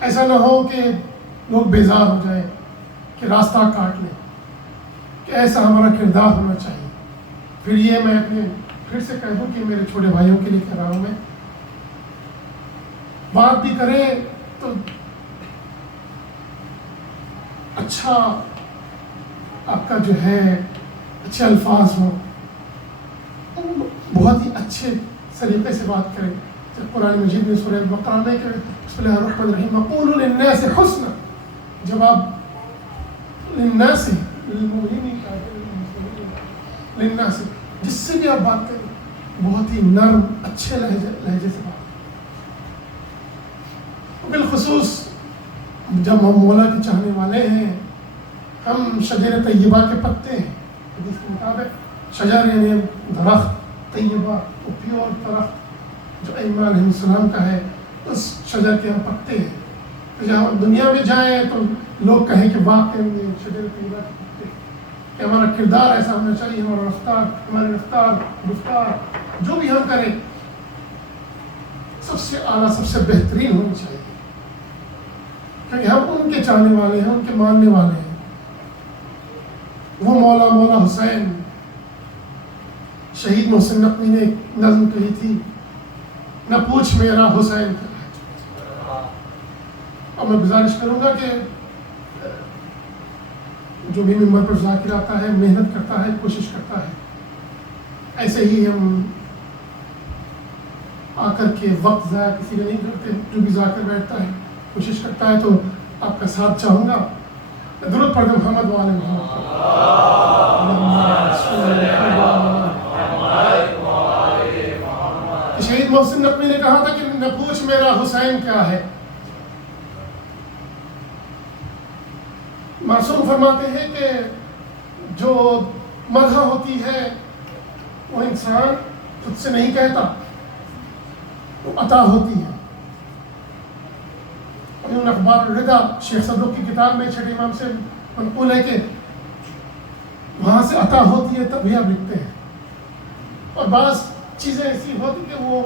ایسا نہ ہو کہ لوگ بیزار ہو جائیں، کہ راستہ کاٹ لیں، کہ ایسا ہمارا کردار ہونا چاہیے. پھر یہ میں اپنے پھر سے کہہ دوں کہ میرے چھوٹے بھائیوں کے لیے کہہ رہا ہوں، میں بات بھی کریں تو اچھا آپ کا جو ہے اچھے الفاظ ہوں، بہت ہی اچھے سلیقے سے بات کریں. قرآن مجید میں سورہ بقرہ میں کہ بسم اللہ الرحمن الرحیم وقولوا للناس حسنا، جب آپ للناس للمؤمنین للناس جس سے بھی آپ بات کریں بہت ہی نرم اچھے لہجے سے بات. بالخصوص جب ہم مولا کے چاہنے والے ہیں، ہم شجر طیبہ کے پتے ہیں. حدیث کے مطابق شجر یعنی درخت، طیبہ وہ پیور درخت جو ائمہ علیہ السلام کا ہے، اس شجر کے ہم پتے ہیں. جب ہم دنیا میں جائیں تو لوگ کہیں کہ واقعی میں شجر طیبہ کے پتے، کہ ہمارا کردار ایسا ہونا چاہیے، ہماری رفتار گفتار جو بھی ہم کریں سب سے اعلیٰ، سب سے بہترین ہونی چاہیے، کیونکہ ہم ان کے چاہنے والے ہیں، ان کے ماننے والے ہیں. وہ مولا مولا حسین. شہید محسن نقوی نے ایک نظم کہی تھی، نہ پوچھ میرا حسین کیا ہے. اور میں گزارش کروں گا کہ جو بھی ممبر پر ذاکر آتا ہے محنت کرتا ہے، کوشش کرتا ہے، ایسے ہی ہم آ کر کے وقت ضائع کسی کا نہیں کرتے. جو بھی ذاکر بیٹھتا ہے کوشش کرتا ہے تو آپ کا ساتھ چاہوں گا. درود پڑھ محمد وعلی محمد. شہید محسن نقوی نے کہا تھا کہ نہ پوچھ میرا حسین کیا ہے. معصوم فرماتے ہیں کہ جو مدح ہوتی ہے وہ انسان خود سے نہیں کہتا، وہ عطا ہوتی ہے. اخبار الرضا شیخ صدوق کی کتاب میں چھٹے امام سے منقول ہے کہ وہاں سے عطا ہوتی ہے تب بھی آپ لکھتے ہیں. اور بعض چیزیں ایسی ہوتی کہ وہ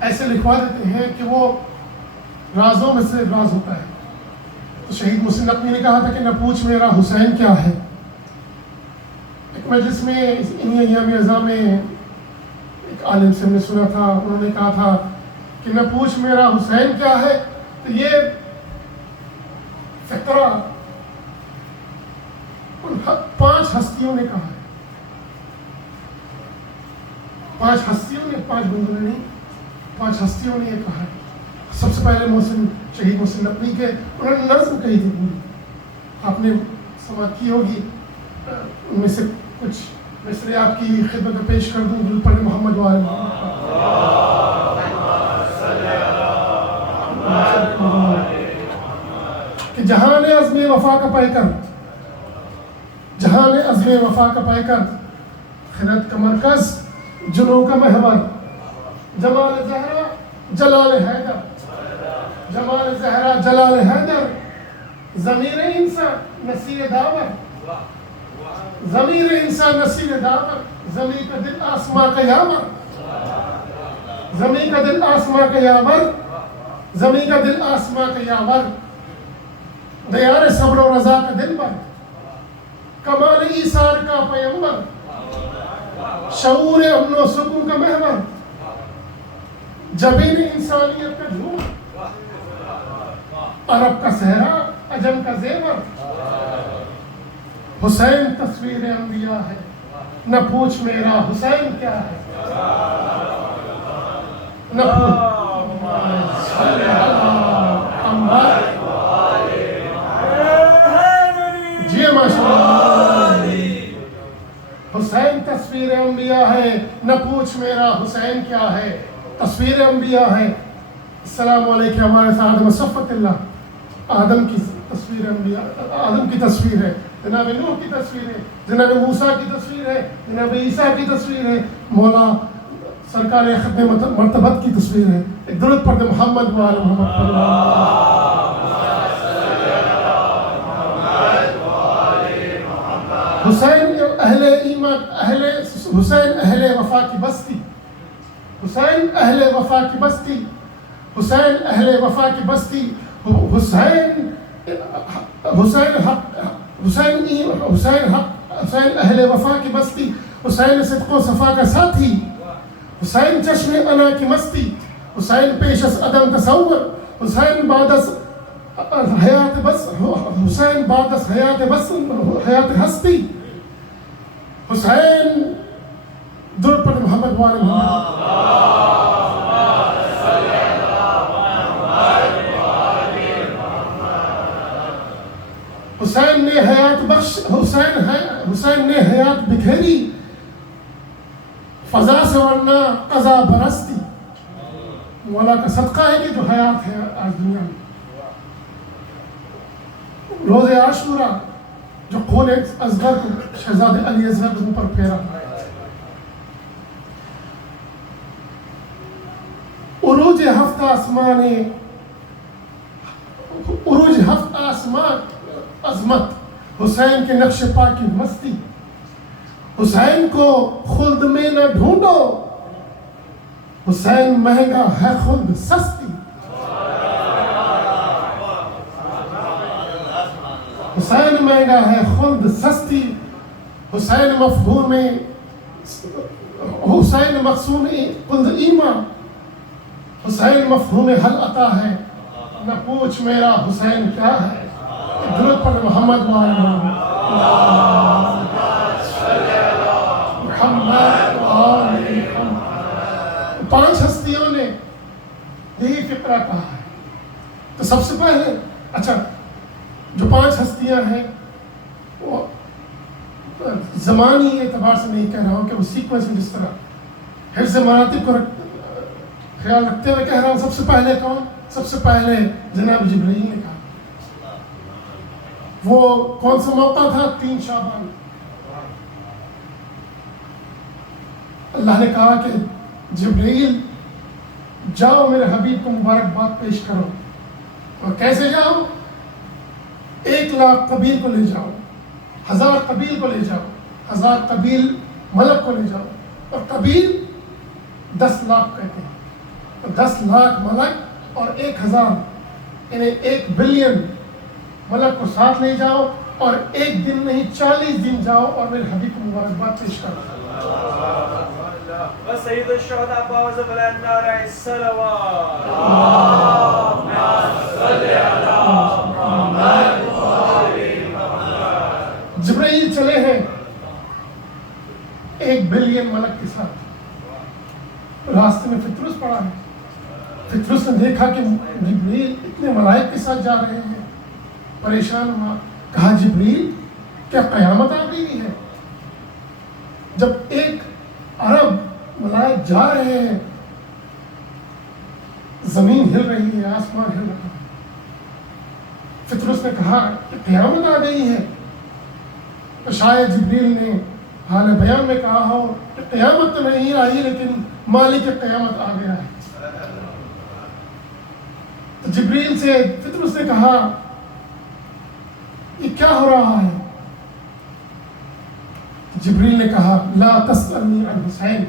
ایسے لکھوا دیتے ہیں کہ وہ رازوں میں سے راز ہوتا ہے. تو شہید محسن نقوی نے کہا تھا کہ نہ پوچھ میرا حسین کیا ہے. ایک مجلس میں انہی ایام اعزاء میں ایک عالم سے ہم نے سنا تھا، انہوں نے کہا تھا کہ نہ پوچھ میرا حسین کیا ہے. تو یہ فقرہ ان 5 ہستیوں نے کہا ہے. 5 ہستیوں نے، 5 بندوں نے نہیں، 5 ہستیوں نے یہ کہا ہے. سب سے پہلے شہید محسن نقوی کے انہوں نے نظم کہی تھی پوری، آپ نے سماعت کی ہوگی. ان میں سے کچھ مصرے آپ کی خدمت میں پیش کر دوں. درود پڑھ محمد وعلی محمد. کہ جہان عزم وفا کا پیکر، جہان عزم وفا کا پیکر، خرد کا مرکز، جنوں کا محور، جمال زہرا جلال حیدر، جمال زہرا جلال حیدر، ضمیر انسان نصیر داور، ضمیر انسان نصیر داور، زمین کا دل آسماں کا یاور، زمین کا دل آسماں کا یاور، زمین کا دل آسماں کا یاور، دیار صبر و رضا کا دل بر، کمال ایثار کا پیمبر، شعور امن و سکون کا محور، جبین انسانیت کا جھوم، عرب کا صحرا عجم کا زیور. حسین تصویر انبیاء ہے، نہ پوچھ میرا حسین کیا ہے. نہ پوچھ جی ماشاءاللہ. حسین تصویر انبیاء ہے، نہ پوچھ میرا حسین کیا ہے. تصویر انبیاء ہے. السلام علیکم ہمارے ساتھ صفت اللہ، آدم کی تصویر انبیاء، آدم کی تصویر ہے، جناب نوح کی تصویر ہے، جناب موسیٰ کی تصویر ہے، جناب عیسیٰ کی تصویر ہے، مولا سرکار ختم مرتبت کی تصویر ہے. ایک درود پڑھ دے محمد وعلی محمد. حسین اہل ایمان، حسین اہل وفا کی بستی، حسین اہل وفا کی بستی، حسین اہل وفا کی بستی، حسین اہل وفا کی بستی، حسین صدق و صفا کا ساتھی، حسین چشم انا کی مستی، حسین پیش از عدم تصور، حسین بعد از حیات بس، حسین بعد از حیات بس، حیات ہستی. حسین درود پر محمد وعلی محمد. حسین نے حیات بخش، حسین نے حیات بکھیری، فضا سے ورنہ قضا برستی. مولا کا صدقہ ہے کہ جو حیات ہے آج دنیا میں. روز عاشورہ جو خون اصغر کو شہزاد علی اصغر کے اوپر پھیرا، عروج ہفت آسمان، عروج ہفت آسمان عظمت، حسین کے نقش پا کی مستی. حسین کو خلد میں نہ ڈھونڈو، حسین مہنگا ہے خلد سستی. حسین مہنگا ہے خلد سستی. حسین مفہوم حسین مقصود قلد ایمان، حسین مفہوم حل عطا ہے، نہ پوچھ میرا حسین کیا ہے. درود پر محمد محمد پانچ ہستیوں نے یہی فقرہ کہا ہے. تو سب سے پہلے اچھا جو پانچ ہستیاں ہیں وہ زمانی اعتبار سے نہیں کہہ رہا ہوں کہ وہ سیکوینس میں جس طرح حفظ مراتب کو خیال رکھتے ہوئے کہہ رہا ہوں. سب سے پہلے کون؟ سب سے پہلے جناب جبرائیل نے کہا. وہ کون سا موقع تھا؟ 3 شعبان. اللہ نے کہا کہ جبرائیل جاؤ میرے حبیب کو مبارکباد پیش کرو. اور کیسے جاؤ؟ 1,00,000 قبیل کو لے جاؤ، 1000 قبیل کو لے جاؤ، 1000 قبیل ملک کو لے جاؤ. اور قبیل 10 لاکھ کہتے ہیں. تو 10 لاکھ ملک اور 1000 یعنی 1 بلین ملک کو ساتھ لے جاؤ اور 1 دن نہیں 40 دن جاؤ اور میرے حبیب کو مبارکباد پیش کرو. وسيد الشهداء فوز بلاد نار الصلوات. جبرائیل چلے ہیں 1 بلین ملک کے ساتھ. راستے میں فطرس پڑا ہے. فطرس نے دیکھا کہ جبرائیل اتنے ملائک کے ساتھ جا رہے ہیں، پریشان ہوا. کہا جبرائیل کیا قیامت آ گئی ہے؟ جب 1 ارب ملائک جا رہے ہیں، زمین ہل رہی ہے، آسمان ہل رہا ہے. فطرس نے کہا کہ قیامت آ گئی ہے. تو شاید جبریل نے حال بیان میں کہا ہو کہ قیامت تو نہیں آئی لیکن مالک قیامت آ گیا ہے. تو جبریل سے فطرس نے کہا یہ کیا ہو رہا ہے؟ جبریل نے کہا لا تسألنی عن حسین،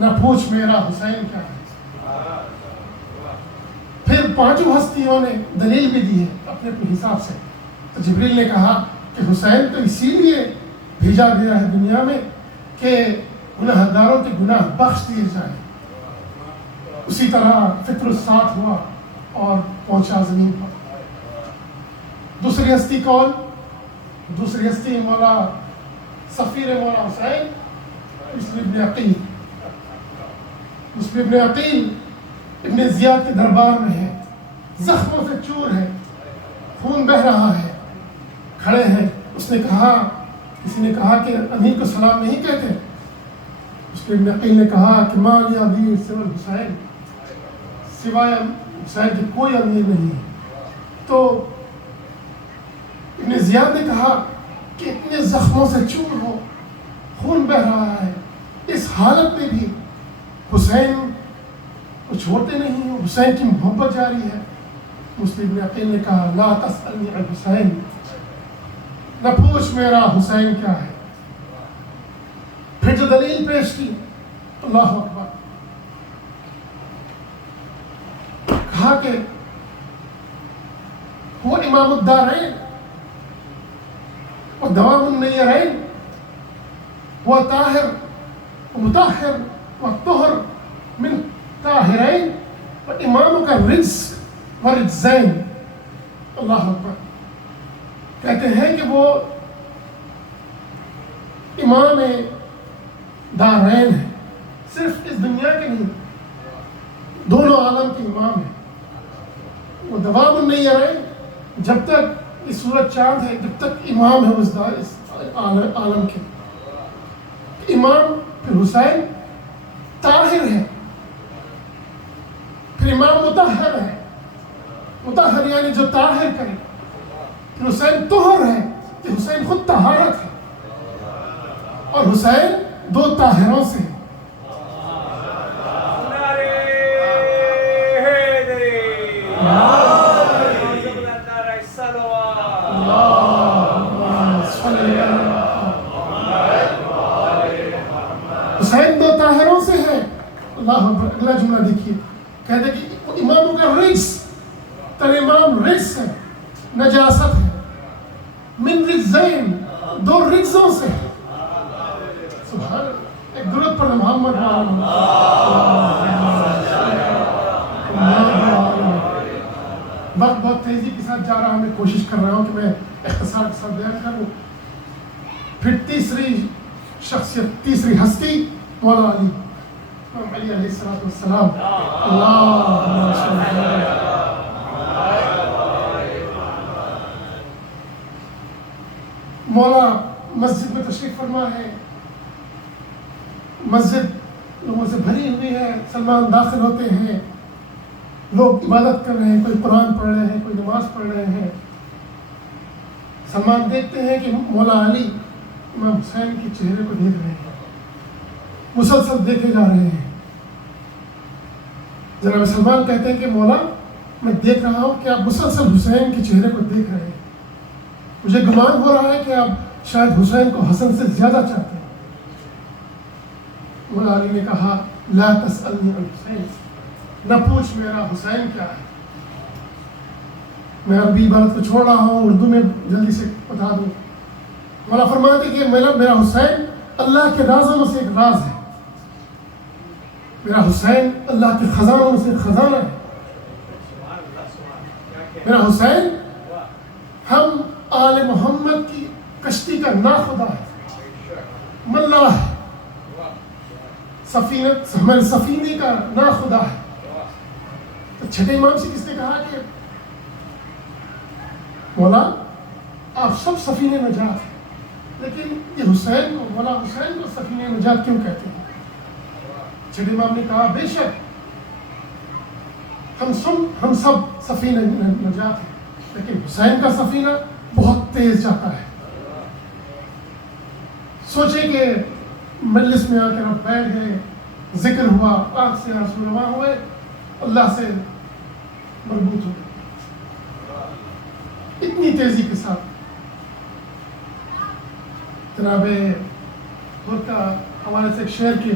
نہ پوچھ میرا حسین کیا ہے. پھر 5 ہستیوں نے دلیل بھی دی ہے اپنے حساب سے. تو جبریل نے کہا کہ حسین تو اسی لیے بھیجا گیا ہے دنیا میں کہ گناہ گاروں کے گناہ بخش دیے جائیں. اسی طرح فطر ساتھ ہوا اور پہنچا زمین پر. دوسری ہستی کون؟ دوسری ہستی مولا سفیر مولا حسین مسلم ابن عقیل. مسلم ابن عقیل ابن زیاد کے دربار میں ہے، زخموں سے چور ہے، خون بہ رہا ہے، کھڑے ہیں. اس نے کہا، کسی نے کہا کہ امیر کو سلام نہیں کہتے. مسلم ابن عقیل نے کہا کہ ما لی امیر سوى الحسین، سوائے حسین کے کوئی امیر نہیں ہے. تو ابن زیاد نے کہا کہ اتنے زخموں سے چور ہو، خون بہ رہا ہے، اس حالت میں بھی حسین کو چھوڑتے نہیں ہو، حسین کی محبت جاری ہے. مسلم ابن عقیل نے کہا لا تسألنی عن حسین، نہ پوچھ میرا حسین کیا ہے. پھر جو دلیل پیش کی اللہ اکبر، کہا کہ وہ امام الدارین ودوام النیرین وطاہر ومطہر وطہر من طاہرین وامامک الرزق والرجزین. اللہ اکبر. کہتے ہیں کہ وہ امام دارین ہے، صرف اس دنیا کے نہیں، دونوں عالم کے امام ہیں. وہ دوام النیرین، جب تک یہ سورج چاند ہے جب تک امام ہے اس عالم کے امام. پھر حسین طاہر ہے، پھر امام مطہر ہے، مطہر یعنی جو طاہر کرے. پھر حسین طہر ہے کہ حسین خود طہارت ہے، اور حسین 2 طاہروں سے ہے. حسین 2 طاہروں سے ہے. اللہ اکبر. اگلا جملہ دیکھیے، کہتے کہ اماموں کا رجس، تر امام رجس ہے، نجاست ہے. من رجزین، 2 رجزوں سے ہے. ایک درود پڑھ محمد وقت بہت تیزی کے ساتھ جا رہا ہوں، میں کوشش کر رہا ہوں کہ میں اختصار کے ساتھ بیان کروں. پھر تیسری شخصیت، تیسری ہستی مولا علی، امام علی علیہ السلام. اللہ مولا مسجد میں تشریف فرما ہے، مسجد لوگوں سے بھری ہوئی ہے، سلمان داخل ہوتے ہیں، لوگ عبادت کر رہے ہیں، کوئی قرآن پڑھ رہے ہیں، کوئی نماز پڑھ رہے ہیں. سلمان دیکھتے ہیں کہ مولا علی امام حسین کے چہرے کو دیکھ رہے ہیں، مسلسل دیکھے جا رہے ہیں. جناب سلمان کہتے ہیں کہ مولا میں دیکھ رہا ہوں کہ آپ مسلسل حسین کے چہرے کو دیکھ رہے ہیں، مجھے گمان ہو رہا ہے کہ آپ شاید حسین کو حسن سے زیادہ چاہتے ہیں. مولا علی نے کہا لا تسألنی عن حسین، نہ پوچھ میرا حسین کیا ہے. میں عربی عبارت کو چھوڑ رہا ہوں، اردو میں جلدی سے بتا دوں. مولا فرماتے کہ میرا حسین اللہ کے رازوں میں سے ایک راز ہے، میرا حسین اللہ کے خزانوں میں سے ایک خزانہ ہے. میرا حسین ہم آل محمد کی کشتی کا ناخدا ہے، ملا ہے، ہمارے سفینے کا ناخدا ہے. تو چھٹے امام سے کس نے کہا کہ مولا آپ سب سفینے نجات ہیں، لیکن یہ حسین کو، مولا حسین کو سفینے نجات کیوں کہتے ہیں؟ چھٹے امام نے کہا بے شک ہم سب سفینے نجات ہیں، لیکن حسین کا سفینہ بہت تیز جاتا ہے. سوچیں کہ مجلس میں آ کے آپ بیٹھ گئے، ذکر ہوا، آنکھ سے آنسو رواں ہوئے، اللہ سے مربوط ہو گئے اتنی تیزی کے ساتھ. جناب خود کا حوالے سے ایک شعر کے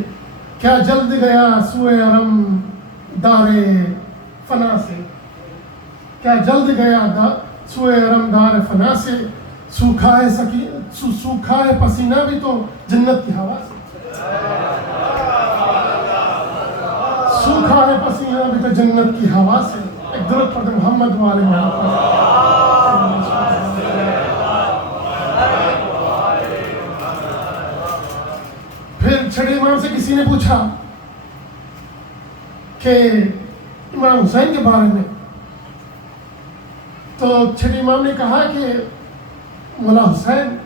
کیا جلد گیا سوئے ارم دار فنا سے، کیا جلد گیا سوئے ارم دار فنا سے، سوکھا ہے پسینہ بھی تو جنت کی ہوا سے، سوکھا ہے پسینہ بھی تو جنت کی ہوا سے. ایک درود پڑھ محمد والے محمد. پھر چھٹے امام سے کسی نے پوچھا کہ امام حسین کے بارے میں، تو چھٹے امام نے کہا کہ مولا حسین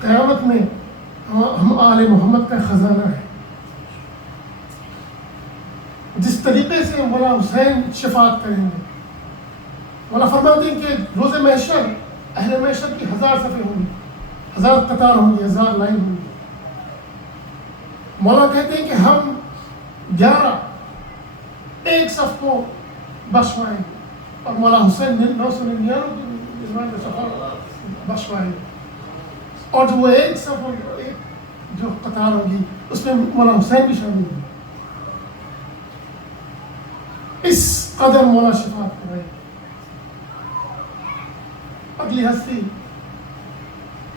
قیامت میں ہم آل محمد کا خزانہ ہے. جس طریقے سے مولا حسین شفاعت کریں گے، مولا فرماتے ہیں کہ روز محشر اہل محشر کی 1000 صفیں ہوں گی، 1000 قطار ہوں گی، 1000 لائن ہوں گی. مولا کہتے ہیں کہ ہم 11 ایک صف کو بخشوائیں گے، اور مولا حسین 999 کا سفر بخشوائیں گے. اور جو وہ ایک صف ایک جو قطار ہوگی اس میں مولا حسین بھی شامل ہوگی. اس قدر مولا شفاعت کر رہے ہیں. اگلی ہستی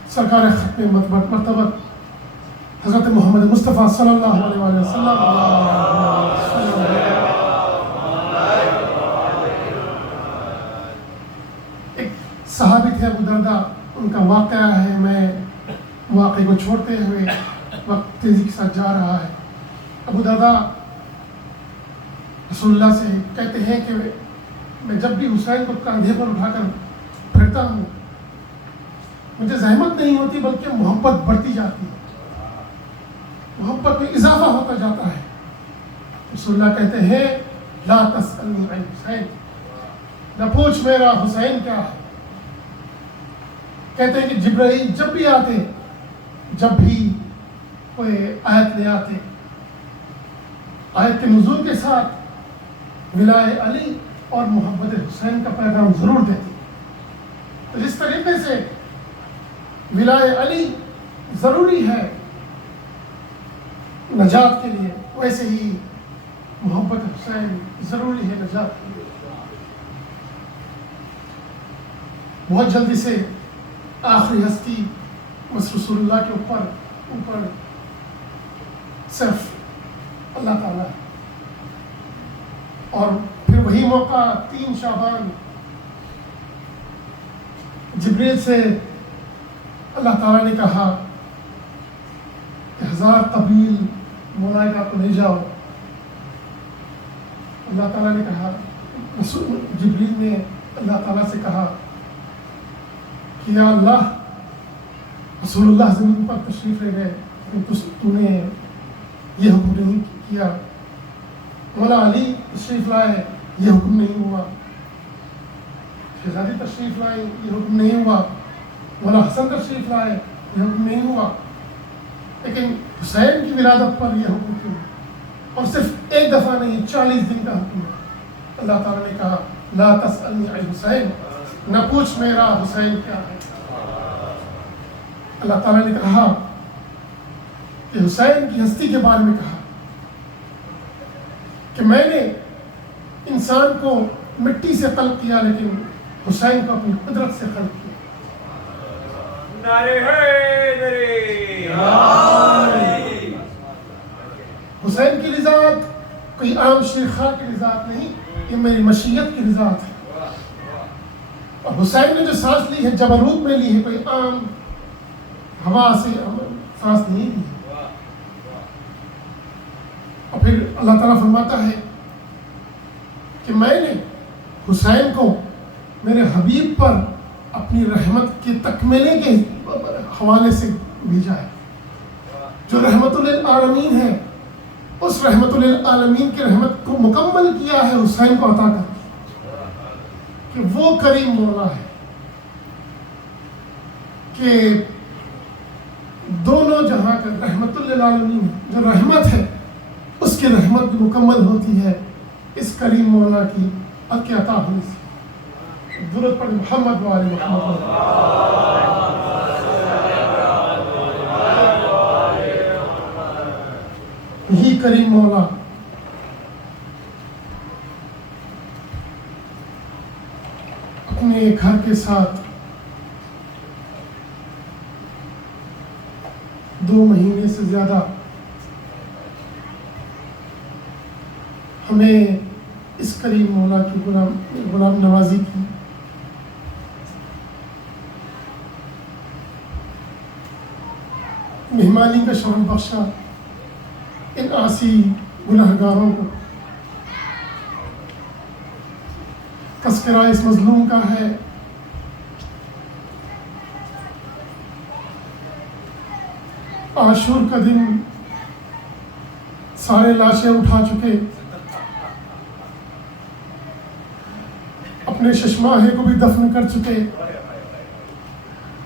سرکار ختم مرتبت حضرت محمد مصطفیٰ صلی اللہ علیہ وسلم. ایک صحابی تھے ابو دردہ، ان کا واقعہ ہے. میں واقعے کو چھوڑتے ہوئے وقت تیزی کے ساتھ جا رہا ہے. ابو دردہ رسول اللہ سے کہتے ہیں کہ میں جب بھی حسین کو کندھے پر اٹھا کر پھرتا ہوں مجھے زحمت نہیں ہوتی بلکہ محبت بڑھتی جاتی ہے، محبت میں اضافہ ہوتا جاتا ہے. رسول اللہ کہتے ہیں لا تسألنی عن حسین، نہ پوچھ میرا حسین کیا ہے. کہتے ہیں کہ جبرائیل جب بھی آتے، جب بھی کوئی آیت لے آتے، آیت کے نزول کے ساتھ ولائے علی اور محبت حسین کا پیغام ضرور دیتی. تو جس طریقے سے ولائے علی ضروری ہے نجات کے لیے، ویسے ہی محبت حسین ضروری ہے نجات کے لیے. بہت جلدی سے آخری ہستی بس رسول اللہ کے اوپر اوپر صرف اللہ تعالیٰ ہے. اور پھر وہی موقع 3 شعبان جبریل سے اللہ تعالیٰ نے کہا کہ 1000 قبیل ملائکہ کو لے جاؤ. اللہ تعالیٰ نے کہا، جبریل نے اللہ تعالیٰ سے کہا کہ یا اللہ، رسول اللہ زمین پر تشریف لے گئے تو نے یہ حکم نہیں کیا. مولا علی تشریف لائے، یہ حکم نہیں ہوا. شہزادی تشریف لائے، یہ حکم نہیں ہوا. مولا حسن تشریف لائے، یہ حکم نہیں ہوا. لیکن حسین کی ولادت پر یہ حکم کیوں؟ اور صرف ایک دفعہ نہیں، 40 دن کا حکم ہے. اللہ تعالیٰ نے کہا لا تسألنی عن حسین، نہ پوچھ میرا حسین کیا ہے. اللہ تعالیٰ نے کہا کہ حسین کی ہستی کے بارے میں کہا کہ میں نے انسان کو مٹی سے خلق کیا، لیکن حسین کو اپنی قدرت سے خلق کیا. حسین کی رضاعت کوئی عام شیخا کی رضاعت نہیں، یہ میری مشیت کی رضاعت ہے. اور حسین نے جو سانس لی ہے جبروت میں لی ہے، کوئی عام ہوا سے سانس نہیں لی. اور پھر اللہ تعالیٰ فرماتا ہے کہ میں نے حسین کو میرے حبیب پر اپنی رحمت کے تکمیلے کے حوالے سے بھیجا ہے. جو رحمت للعالمین ہے، اس رحمت للعالمین کی رحمت کو مکمل کیا ہے حسین کو عطا کر کہ وہ کریم مولا ہے کہ دونوں جہاں کا رحمت للعالمین جو رحمت ہے، اس کی رحمت بھی مکمل ہوتی ہے اس کریم مولا کی عطا ہونے سے. درود پڑھ محمد و آل محمد. یہی کریم مولا اپنے گھر کے ساتھ 2 مہینے سے زیادہ ہمیں اس کریم مولا کی غلام نوازی کی. مہمانی کا شرف بخشا ان عاصی گناہگاروں کو. تذکرہ اس مظلوم کا ہے. عاشور کا دن سارے لاشیں اٹھا چکے، اپنے ششماہے کو بھی دفن کر چکے،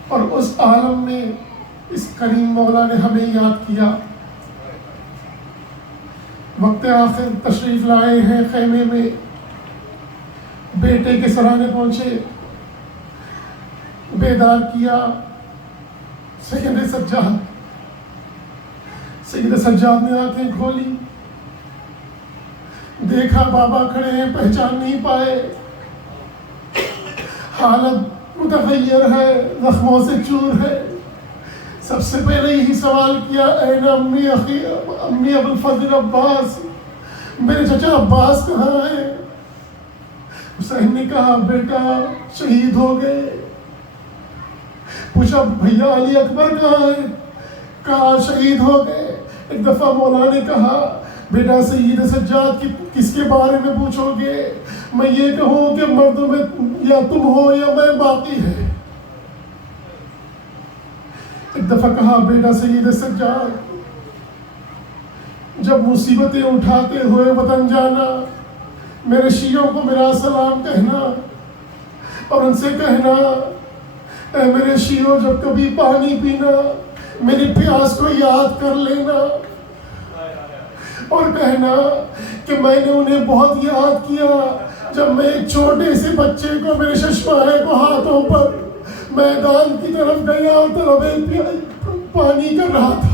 اور اس عالم میں اس کریم مولا نے ہمیں یاد کیا. وقت آخر تشریف لائے ہیں خیمے میں، بیٹے کے سرانے پہنچے، بیدار کیا سید سجاد. سید سجاد نے آنکھیں کھولی، دیکھا بابا کھڑے ہیں، پہچان نہیں پائے، حالت متغیر ہے، زخموں سے چور ہے. سب سے پہلے یہی سوال کیا این امی ابو الفضل عباس، میرے چچا عباس کہاں ہیں؟ حسین نے کہا بیٹا شہید ہو گئے. پوچھا بھیا علی اکبر کہاں ہے؟ کہا شہید ہو گئے. ایک دفعہ مولا نے کہا بیٹا سید سجاد کس کے بارے میں پوچھو گے؟ میں یہ کہوں کہ مردوں میں یا تم ہو یا میں باقی ہے. ایک دفعہ کہا بیٹا سید سجاد جب مصیبتیں اٹھاتے ہوئے وطن جانا، میرے شیعوں کو میرا سلام کہنا اور ان سے کہنا اے میرے شیعوں جب کبھی پانی پینا میری پیاس کو یاد کر لینا، اور کہنا کہ میں نے انہیں بہت یاد کیا جب میں ایک چھوٹے سے بچے کو میرے ششماہے کو ہاتھوں پر میدان کی طرف گیا اور طلب پانی کر رہا تھا.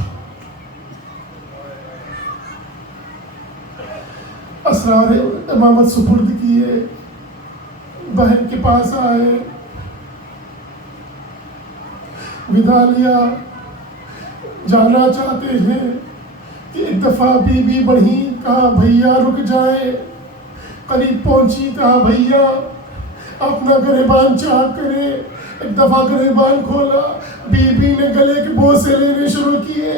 اسرار امامت سپرد کیے، بہن کے پاس آئے، ودا لیا. جانا چاہتے ہیں کہ ایک دفعہ بی بی بڑھی، کہا بھیا رک جائے، قریب پہنچی، کہا بھیا اپنا گریبان چاک کرے، ایک دفعہ گریبان کھولا، بی بی نے گلے کے بوسے لینے شروع کیے۔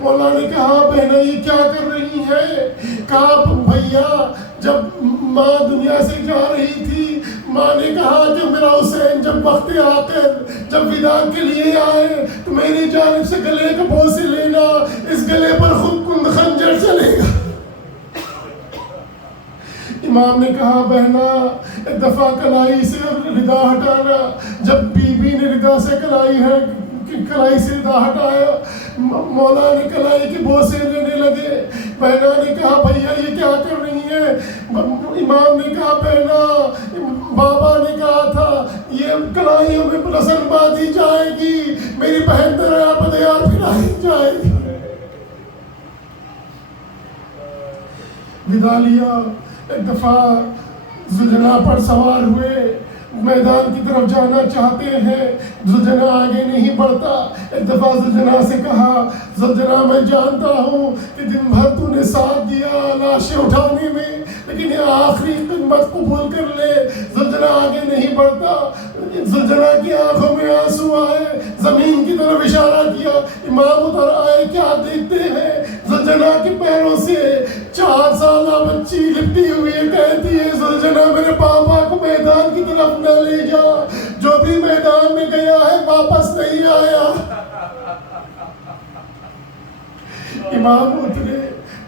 مولا نے کہا بہنا یہ کیا کر رہی ہے؟ کہا بھیا جب ماں دنیا سے جا رہی تھی، ماں نے کہا کہ میرا حسین جب وقت آخر جب ودا کے لیے آئے تو میری جانب سے گلے کے بوسے لینا، اس گلے پر خود کند خنجر چلے گا۔ امام نے کہا بہنا ایک دفعہ کلائی سے ردا ہٹانا۔ جب بی بی نے ردا سے کلائی سے ردا ہٹایا، مولا نے کلائی کے بوسے لینے لگے۔ بہنا نے کہا بھیا یہ کیا کر رہی ہیں؟ امام نے کہا بہنا بابا نے کہا تھا یہ کلائیوں میں رسن باندھی جائے گی، میری بہن دریا بدیار پھرائی جائے گی۔ ودا لیا، ایک دفعہ زلجنا پر سوار ہوئے، میدان کی طرف جانا چاہتے ہیں، زلجنا آگے نہیں بڑھتا۔ ایک دفعہ زلجنا سے کہا زلجنا میں جانتا ہوں کہ دن بھر تو نے ساتھ دیا لاشیں اٹھانے میں، لیکن یہ آخری خدمت قبول کر لے۔ زلجنا آگے نہیں بڑھتا، زلجنا کی آنکھوں میں آنسو آئے، زمین کی طرف اشارہ کیا۔ امام اتر آئے، کیا دیکھتے ہیں؟ زلجنا کے پیروں سے 4 سالہ بچی لپٹی ہوئی کہتی ہے زلجنا میرے پاپا کو میدان کی طرف نہ لے جا، جو بھی میدان میں گیا ہے واپس نہیں آیا۔ امام اترے،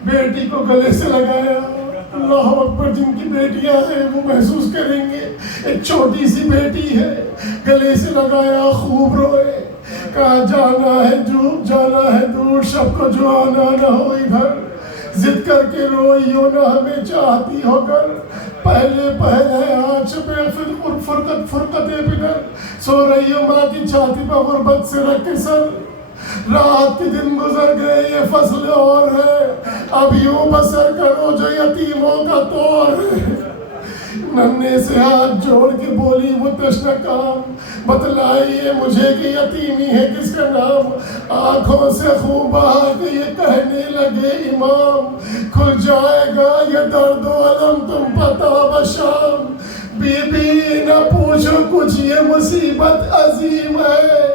بیٹی کو گلے سے لگایا۔ اللہ اکبر، جن کی بیٹیاں ہیں وہ محسوس کریں گے، ایک چھوٹی سی بیٹی ہے، گلے سے لگایا، خوب روئے، کہا جانا ہے دور، شب کو جو آنا نہ ہو ادھر، ضد کر کے روئیو نہ ہمیں چاہتی ہو کر، پہلے ہے آج پہ فرقت بدر، سو رہی ہو ماں کی چھاتی پہ غربت سے رکھ کے سر، رات کے دن گزر گئے یہ فصل اور ہے، اب یوں بسر کرو جو یتیموں کا طور ہے۔ ننھے سے ہاتھ جوڑ کے بولی وہ تشنہ کام، بتلائیے مجھے کہ یتیمی ہے کس کا نام، آنکھوں سے خون بہا کے یہ کہنے لگے امام، کھل جائے گا یہ درد و علم تم پتا بشام، بی بی نہ پوچھو کچھ یہ مصیبت عظیم ہے،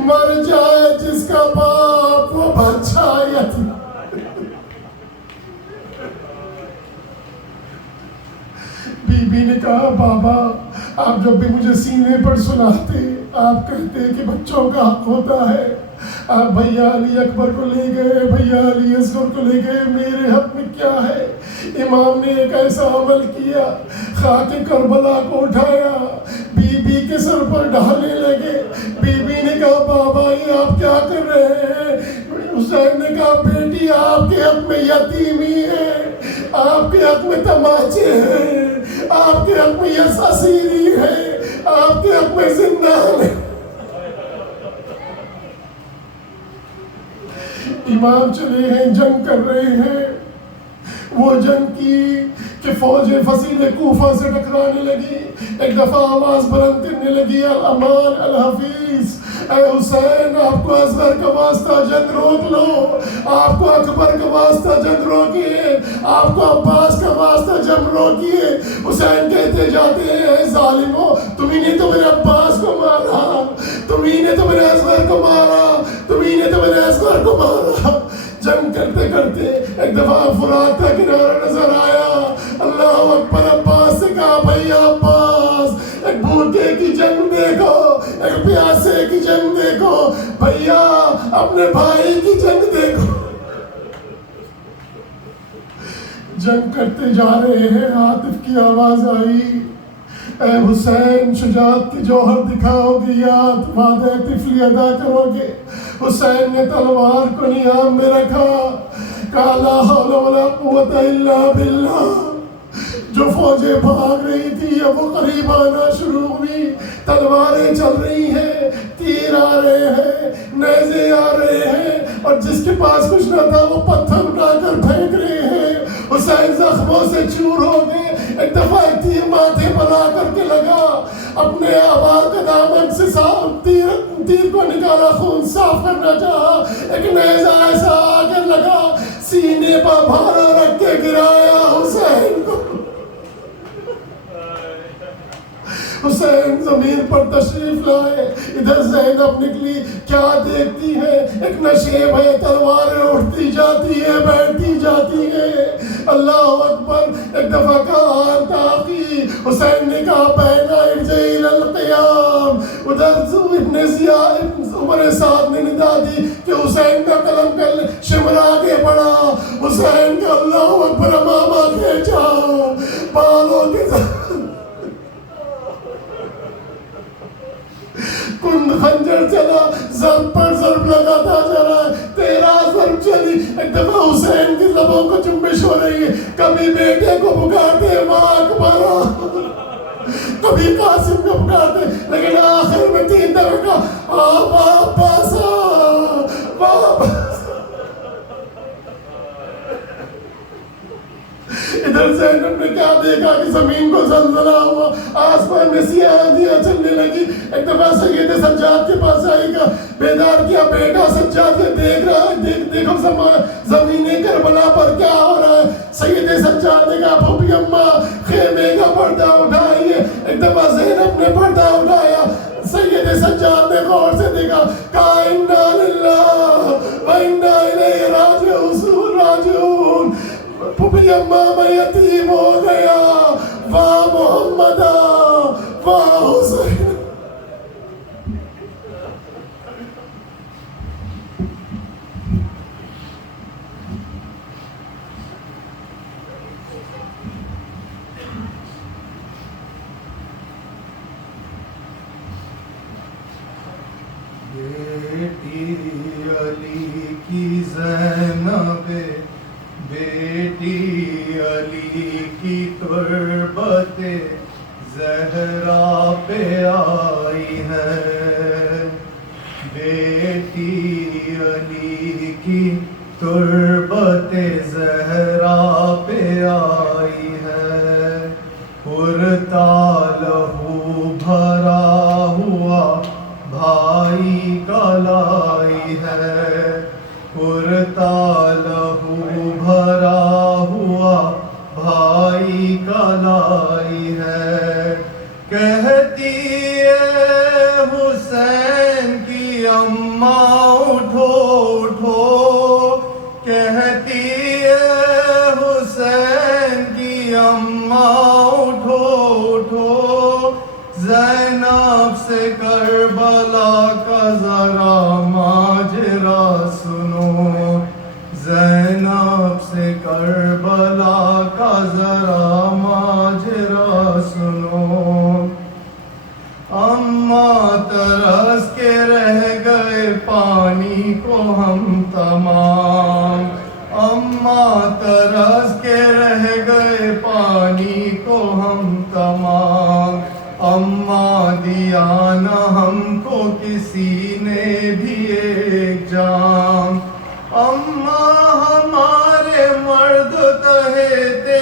مر جائے جس کا باپ وہ بچہ یتیم۔ بی بی نے کہا بابا آپ جب بھی مجھے سینے پر سناتے آپ کہتے کہ بچوں کا حق ہوتا ہے، آپ بھیا علی اکبر کو لے گئے، بھیا علی اصغر کو لے گئے، میرے حق میں کیا ہے؟ امام نے ایک ایسا عمل کیا، خاک کربلا کو اٹھایا، بی بی کے سر پر ڈالنے لگے۔ بی بی نے کہا بابا یہ آپ کیا کر رہے ہیں؟ حسین نے کہا بیٹی آپ کے حق میں یتیمی ہے، آپ کے حق میں تماچے ہیں، آپ کے حق میں یہ اسیری ہے، آپ کے حق میں زندان ہے۔ امام چلے ہیں، جنگ کر رہے ہیں، وہ جنگ کی کہ فوج فصیل کوفہ سے ٹکرانے لگی، ایک دفعہ آواز بلند کرنے لگی الامان الحفیظ، اے حسین آپ کو اصغر کا واسطہ جنگ روک لو، آپ کو اکبر کا واسطہ جنگ روکیے، آپ کو عباس کا واسطہ جنگ روکیے۔ حسین کہتے جاتے ہیں اے ظالموں تمہیں نے تو میرے عباس کو مارا، تمہیں نے تو میرے اصغر کو مارا، تمہیں نے تو میرے اصغر کو مارا۔ جنگ کرتے کرتے ایک دفعہ فرات کا کنارہ نظر آیا، اللہ اکبر، عباس سے کہا بھائی عباس ایک بھوکے کی جنگ دیکھو، ایک پیاسے کی جنگ دیکھو، بھیا اپنے بھائی کی جنگ دیکھو۔ جنگ کرتے جا رہے ہیں، عاطف کی آواز آئی، اے حسین شجاعت کی جوہر دکھاؤ گے یا وعدہ طفلی ادا کرو گے؟ حسین نے تلوار کو نیام میں رکھا، کہا لا حول ولا قوت الا باللہ۔ جو فوجیں بھاگ رہی تھی اب وہ قریب آنا شروع ہوئی، تلواریں چل رہی ہیں، تیر آ رہے ہیں، نیزے آ رہے ہیں، اور جس کے پاس کچھ نہ تھا وہ پتھر اٹھا کر پھینک رہے ہیں۔ حسین زخموں سے چور ہو گئے. ایک دفعہ ایک تیر ماتھے پر آ کر کے لگا, اپنے آبا کا دامن سے تیر کو نکالا, خون صاف کرنا چاہا. ایک نیزہ ایسا آ کر لگا, سینے پر بھارا رکھ کے گرایا حسین کو. حسین زمین پر تشریف لائے. ادھر زینب نکلی, کیا دیکھتی ہے, ایک نشیب ہے, تلواریں اٹھتی جاتی ہیں بیٹھتی جاتی ہیں. اللہ اکبر. ایک دفعہ کہا تاقی, حسین نے کہا بین ارجعی الی القیام. ادھر ابن زیاد عمر سعد نے ندا دی کہ حسین کا قلم کر شمرا کے پڑا. حسین کا اللہ اکبر امامہ کھینچا, بالوں کے کن خنجر چلا, ضرب پر ضرب لگاتا جا رہا ہے. 13 ضرب چلی. ایک دفعہ حسین کی لبوں کو جنبش ہو رہی ہے, کبھی بیٹے کو پکارتے ماں اکبرا, کبھی قاسم کو پکارتے, لیکن آخر میں 3 دفعہ کہا واپسا واپس. ادھر زینب نے کیا دیکھا کہ زمین کو زلزلہ ہوا, آسمان میں سیاہ آندھیاں چلنے لگی. ایک دفعہ سید سجاد کے پاس آئی گا, بیدار کیا بیٹا سجاد کے, دیکھ رہا ہے, دیکھو زمین کربلا پر کیا ہو رہا ہے. سید سجاد نے کہا پھوپھی اماں خیمے کا پردہ اٹھائیے. ایک دفعہ زینب نے پردہ اٹھایا, سید سجاد نے غور سے دیکھا, کہا انا للہ و انا الیہ راجعون. پھوپھی اماں میں یتیم ہو گیا, واہ محمدہ واہ حسین. بیٹی علی کی زینب, بیٹی علی کی تربت زہرا پہ آئی ہے. بیٹی علی کی تربت زہرا پہ آئی ہے. پرتا لہو بھرا ہوا بھائی کا لائی ہے. پرتا لہو بھرا ہوا بھائی کا لائی ہے. کہتی ہے حسین کی اماں اٹھو اٹھو, کہتی ہے حسین کی اماں اٹھو اٹھو. زینب سے کربلا کا ذرا ماجرا سنو, زینب سے کربلا کا ذرا ماجرا سنو. اماں ترس کے رہ گئے پانی کو ہم تمام, اماں ترس کے رہ گئے پانی کو ہم تمام. اماں دیا نہ ہم کو کسی نے بھی ایک جام. اماں ہمارے مرد تہتے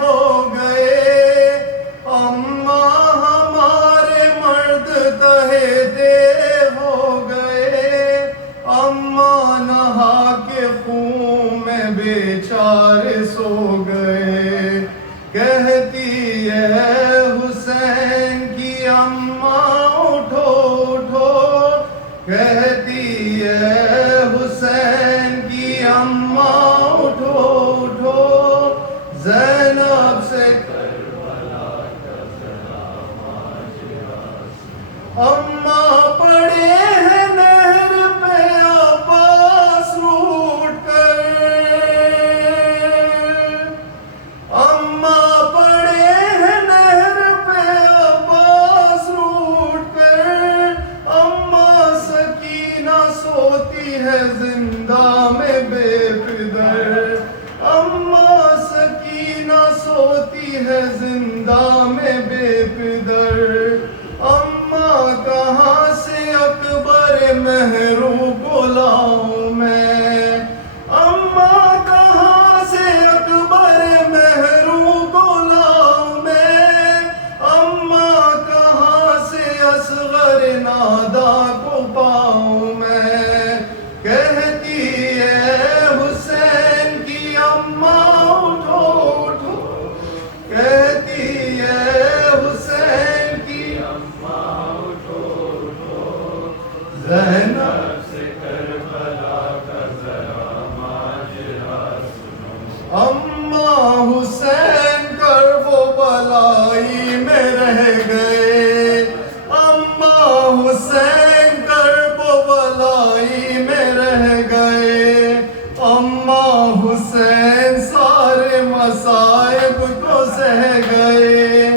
ہو گئے, اماں ہمارے مرد تہتے ہو گئے. اماں نہا کے خون میں بیچارے سو گئے. کہتی ہے حسین کی اماں اٹھو اٹھو, کہتی ہے حسین کی اماں اٹھو اٹھو. زینب سے کربلا کا ذرا ماجرا سنو. اماں پڑے ہیں نہر پہ عباس روٹ کر, اماں پڑے ہیں نہر پہ عباس روٹ کر. اماں سکینہ سوتی ہے زندہ میں بے پدر, اماں سکینہ سوتی ہے زندہ میں بے پدر. اماں کہاں نادا کو پاؤں میں کہتی ہے حسین کی اماں اٹھو اٹھو کہتی ہے حسین کی اماں اٹھو اٹھو زینب سے کربلا کا ذرا ماجرا سنو اماں حسین کرب و بلائی میں رہ گئے اماں حسین کرب و بلائی میں رہ گئے اماں حسین سارے مصائب کو سہ گئے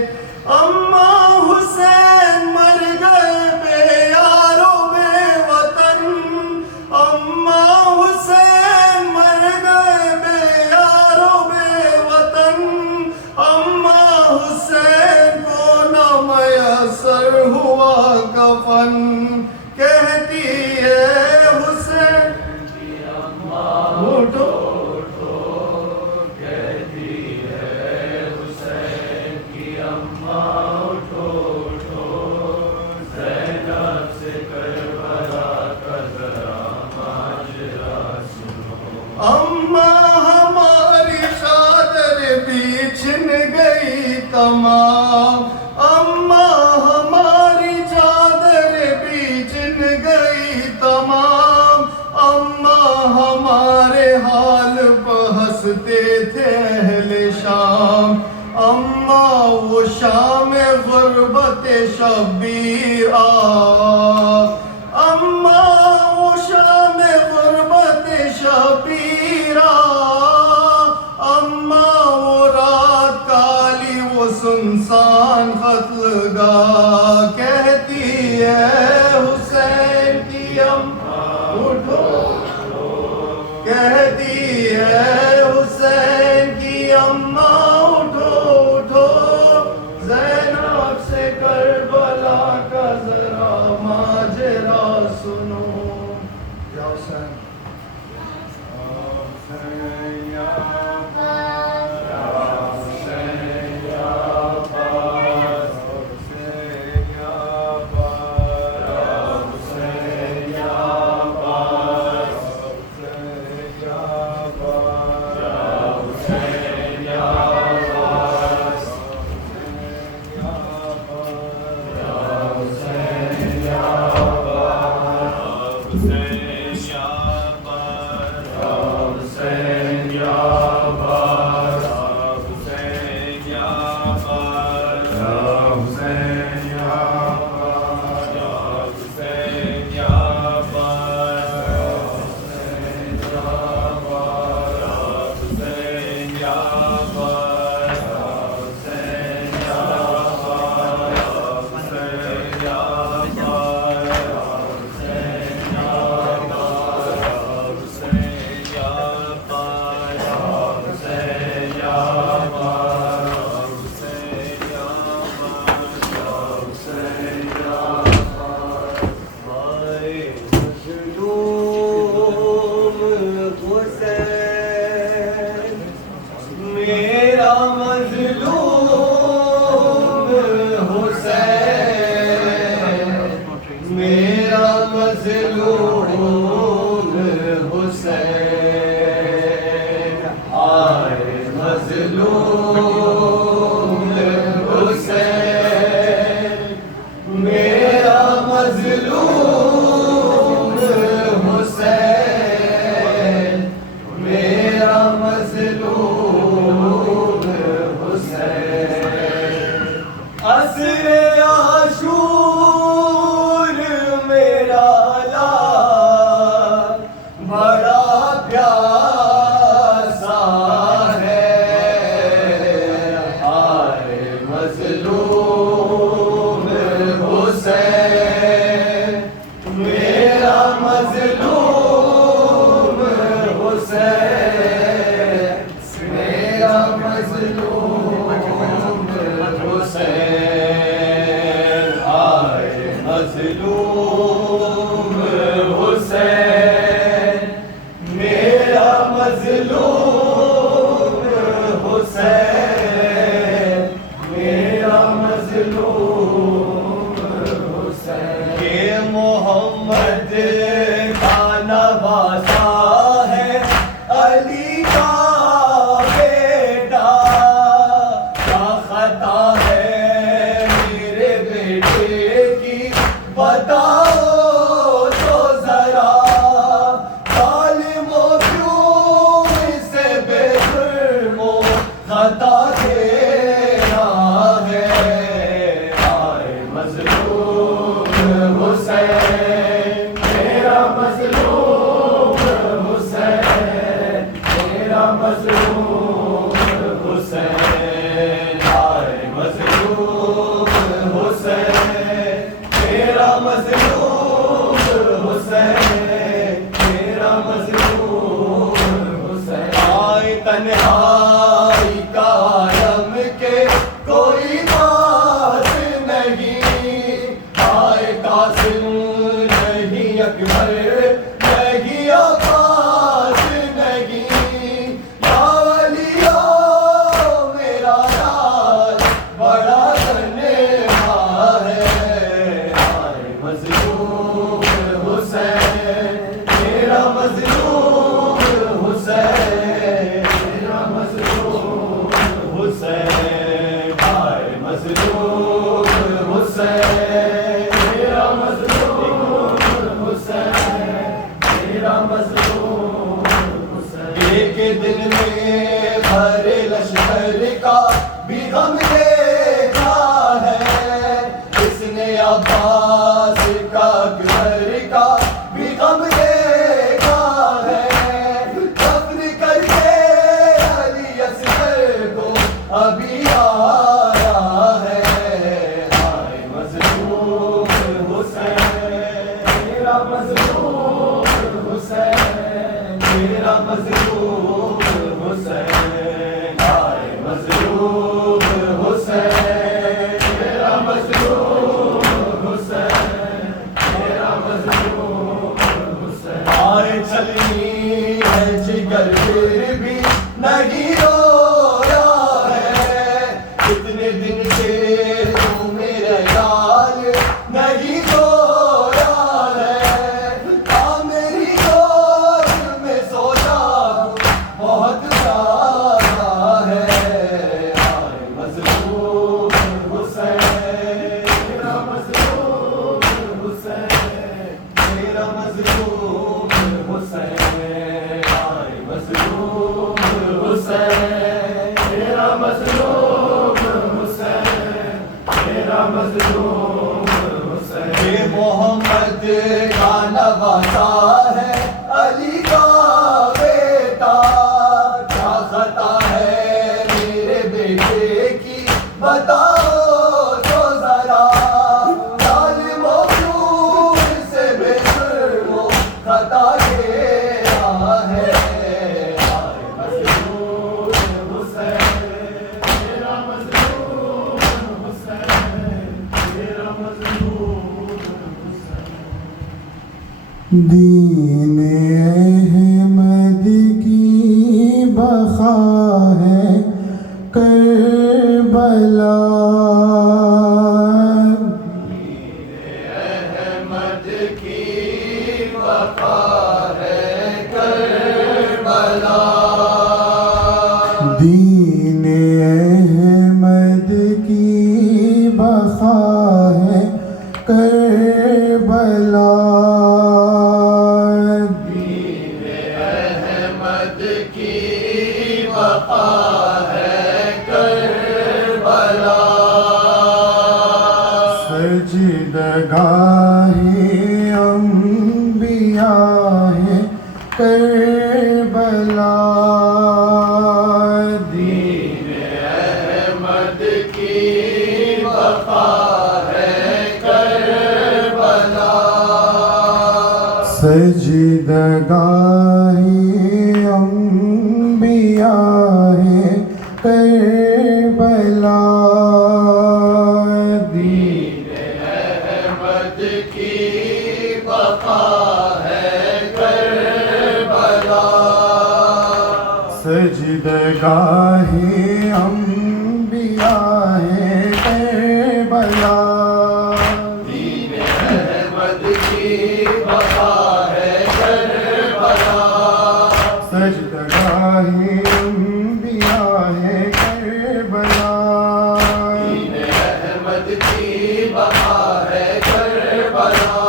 اماں حسین مر گئے بے یارو بے وطن اماں حسین مر گئے بے یارو بے وطن اماں حسین کو نہ میسر ہوا کفن کہتی ہے حسین کی اماں اٹھو اٹھو کہتی ہے حسین کی اماں اٹھو اٹھو زینب سے کربلا کا ذرا ماجرا سنو اماں ہماری چادر بیچھن گئی تمام اماں ہماری چادر بیچن گئی تمام اماں ہمارے حال پہ ہنستے تھے اہل شام اماں وہ شام غربت شبیر اماں وہ شام غربت شبیر اماں وہ رات کالی وہ سنسان قتل گاہ کہتی ہے حسین کی اماں اٹھو کہتی ہے حسین کی اماں اٹھو اٹھو زینب سے کربلا کا ذرا ماجرا سنو یا حسین کے محمد کا نواسا ہے علی کا بیٹا کیا خطا ہے میرے بیٹے کی بتاؤ تو ذرا ظالم و کیوں اسے بے جرم و خطا دینا ہے آئے مظلوم حسین میرا مظلوم حسین میرا مظلوم حسین آئے مظلوم حسین میرا مظلوم حسین میرا مظلوم حسین آئے تنہائی کا عالم کے کوئی بات نہیں آئے قاسم نہیں اکبر نہیں عباس نہیں یا ولیو میرا راز بڑا تنہا ہے آئے مظلوم حسین میرا مظلوم حسین میرا مظلوم حسین آئے مظلوم حسین میرا مظلوم حسین میرا مظلوم حسین ایک دن میں بھرے لشکر کا بھی غم دیکھا ہے اس نے عباس کا اکبر کا بھی غم دیکھا ہے دفن کر کے علی اصغر کو ابھی آیا ہے آئے مظلوم حسین میرا مظلوم حسین میرا مظلوم حسین آئے مظلوم حسین میرا مظلوم حسین میرا مظلوم حسین آئے چلنی ہے جگر پھر بھی نہیں رویا ہے کتنے دن سے تو میرے لال نہیں رویا ہے میری گود میں سویا بہت زیادہ ہے آئے مظلوم حسین میرا مظلوم حسین میرا مظلوم حسین آئے مظلوم حسین میرا مظلوم حسین میرا مظلوم حسین یہ محمد کا نواسا ہے علی کا بیٹا کیا خطا ہے میرے بیٹے کی بتاؤ تو ذرا ظالم و کیوں سے بے جرم و خطا گیا ہے آئے مظلوم حسین میرا مظلوم حسین میرا مظلوم حسین دین احمد کی بقا ہے کربلا احمد کی وفا ہے کربلا دین احمد کی بقا ہے کربلا احمد کی وفا ہے کربلا سجدگاہ انبیاء ہے کربلا دین احمد کی وفا ہے کربلا سجدگاہ انبیاء ہے کربلا دین احمد کی وفا ہے کربلا سجدگاہ انبیاء ہے کربلا دین احمد کی بقا ہے کربلا سجدگاہ انبیاء ہے کربلا دین احمد کی بقا ہے کربلا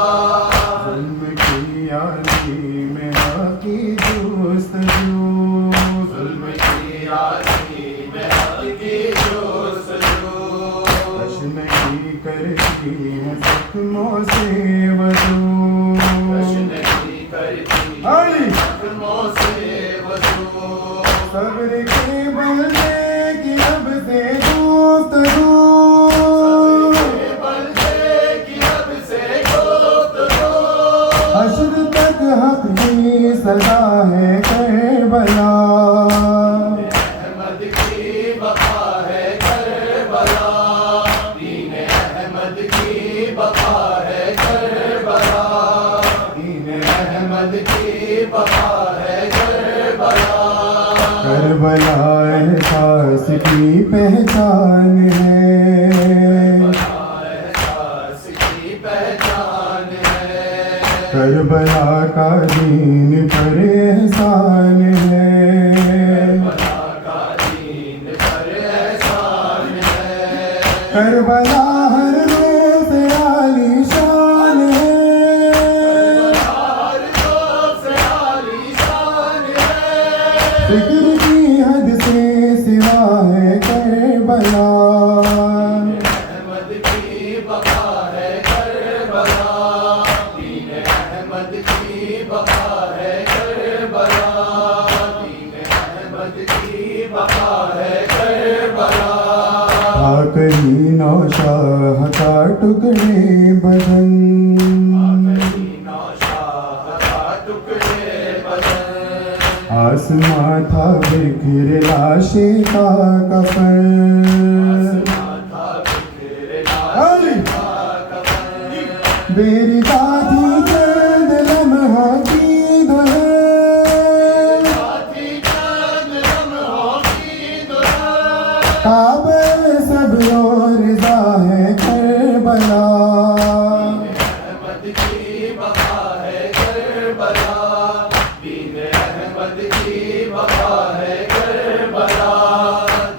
ظلم کی عالی میں حق کی جستجو ظلم کی عالی میں حق کی جستجو کش نہیں کرتی ہے زخموں سے وضو کش نہیں کرتی عالی زخموں سے وضو صبر کے بلدے کی اب سے گفتگو بلدے کی اب سے گفتگو حشر تک حق کی سزا ہے کربلا احمد کی بقا ہے کربلا دین احمد کی بقا ہے کربلا دین احمد کی بقا ہے کربلا کربلا احساس کی پہچان ہے احساس کی پہچان ہے کربلا کا دین پر احسان ہے بلا کا دین پر احسان ہے کربلا ہر روز عالی شان ہے ہر روز سے عالی شان ہے فکر کی حد سے سوا ہے کربلا احمد کی بقا ہے کربلا دین احمد کی بقا ہے کربلا دین احمد کی بقا ہے کربلا آخری نوشاہ کا ٹکڑے بدن نوشاہ کا ٹکڑے بدن آسماں تھا بکھر لاشیں کا کفن ماتھا بکھر لاش کا کفن میری دادی چند لمحہ کی دلہن ساتھی چند لمحوں کی دلہن کعبہ سب اور رضا ہے کربلا احمد کی بقا ہے کربلا دین احمد کی بقا ہے کربلا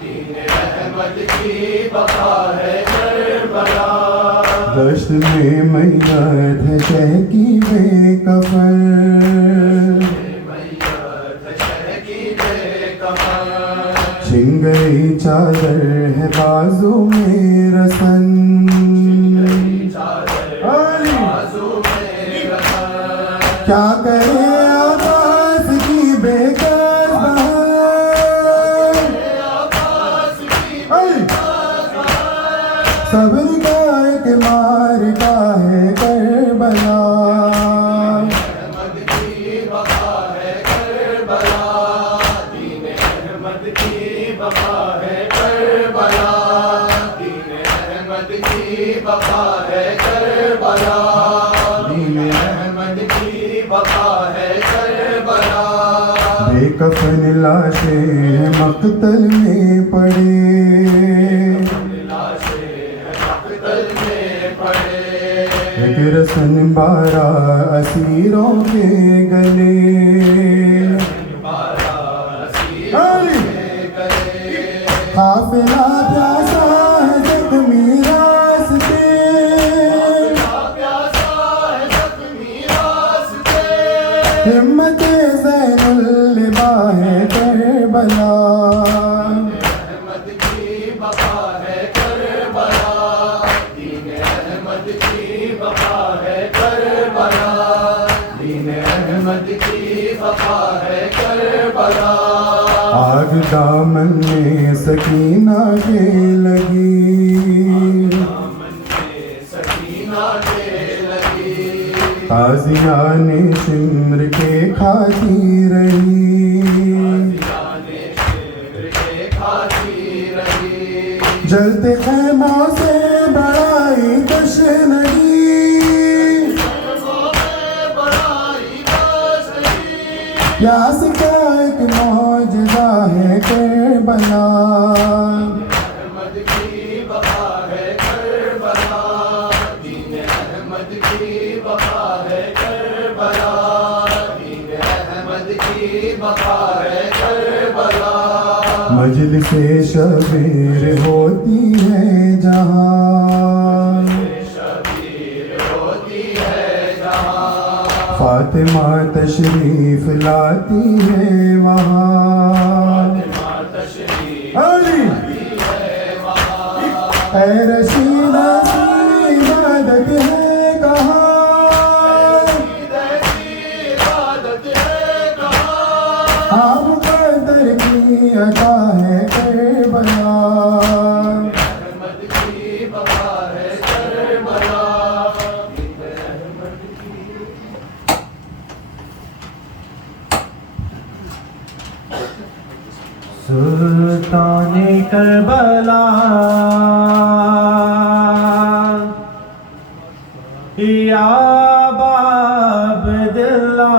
دین احمد کی بقا ہے کربلا دشت میں میت ہے شہ کی بے کفن میت شہ کی بے کفن چھن گئی چادر ہے بازو میں رسن چادر بازو میں رسن کیا کرے آواز کی بے کس بہن عباس کی صبر کا ایک مارکا ہے کربلا احمد کی بقا ہے کربلا دین احمد کی بقا ہے کربلا دین احمد کی بقا ہے کربلا دین احمد کی بقا ہے کربلا بے کفن لاشیں مقتل میں پڑے لاشیں مقتل میں پڑے ایک رسن بارہ اسیروں کے گلے بارہ اسیروں کے گلے قافلہ پیاسا ہے زخمی راستے پیاسا ہے زخمی راستے ہمت زین اللبا ہے کربلا احمد کی بقا ہے کربلا دین احمد کی بقا ہے کربلا دین احمد کی بقا ہے کربلا آگ دامن میں سکینہ کے لگی دامن میں سکینہ کے لگی تازیان شمر کے کھاتی رہی جانے شیر کے کھاتی رہی جلتے خیموں سے بڑائی تشنگی بڑائی باشری پیاس کا ایک معجزہ ہے کربلا احمد کی بقا ہے کربلا دین احمد کی بقا بقا ہے کربلا، دین احمد کی بقا ہے کربلا، مجلس شبیر ہوتی ہے جہاں، شبیر ہوتی ہے جہاں، فاطمہ تشریف لاتی ہے وہاں، فاطمہ تشریف علی لاتی ہے وہاں، اے رشیدہ کی عبادت ہے کہاں، عید کی عبادت ہے کہاں، آپ قدر کی عطا ہے کربلا، احمد کی بقا ہے کربلا، دین احمد کی سلطان کربلا یا ابا عبداللہ،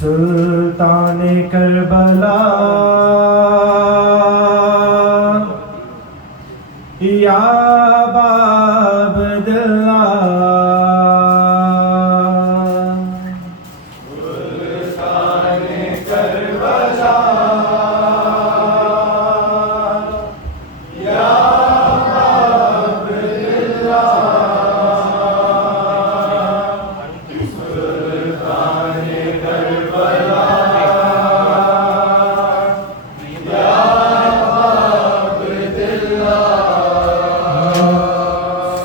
سلطان کربلا یا ابا عبداللہ،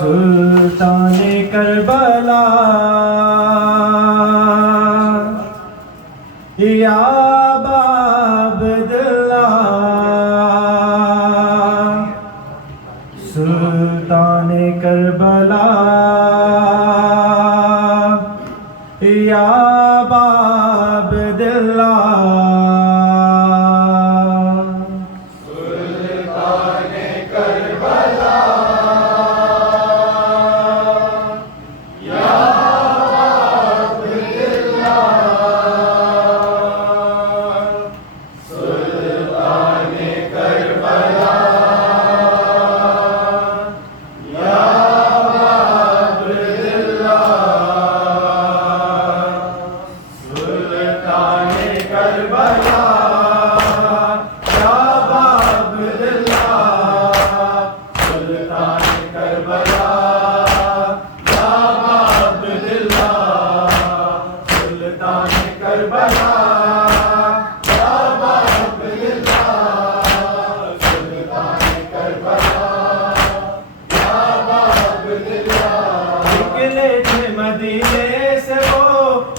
سلطان کربلا یا ابا عبداللہ، سلطان کربلا یا ابا عبداللہ، نکلے تھے مدینے سے وہ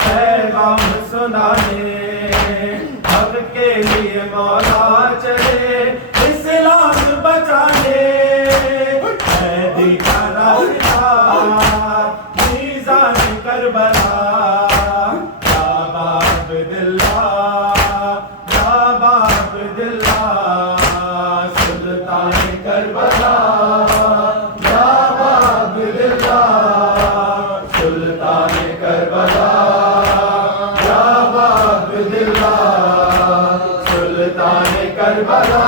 پیغام سنانے، حق کے لیے مولا چلے اسلام بچانے، قیدی کا راستہ میزان کربلا، یا ابا عبداللہ، یا ابا عبداللہ، سلطان کربلا، یا ابا عبداللہ، سلطان کربلا، یا ابا عبداللہ، سلطان کربلا،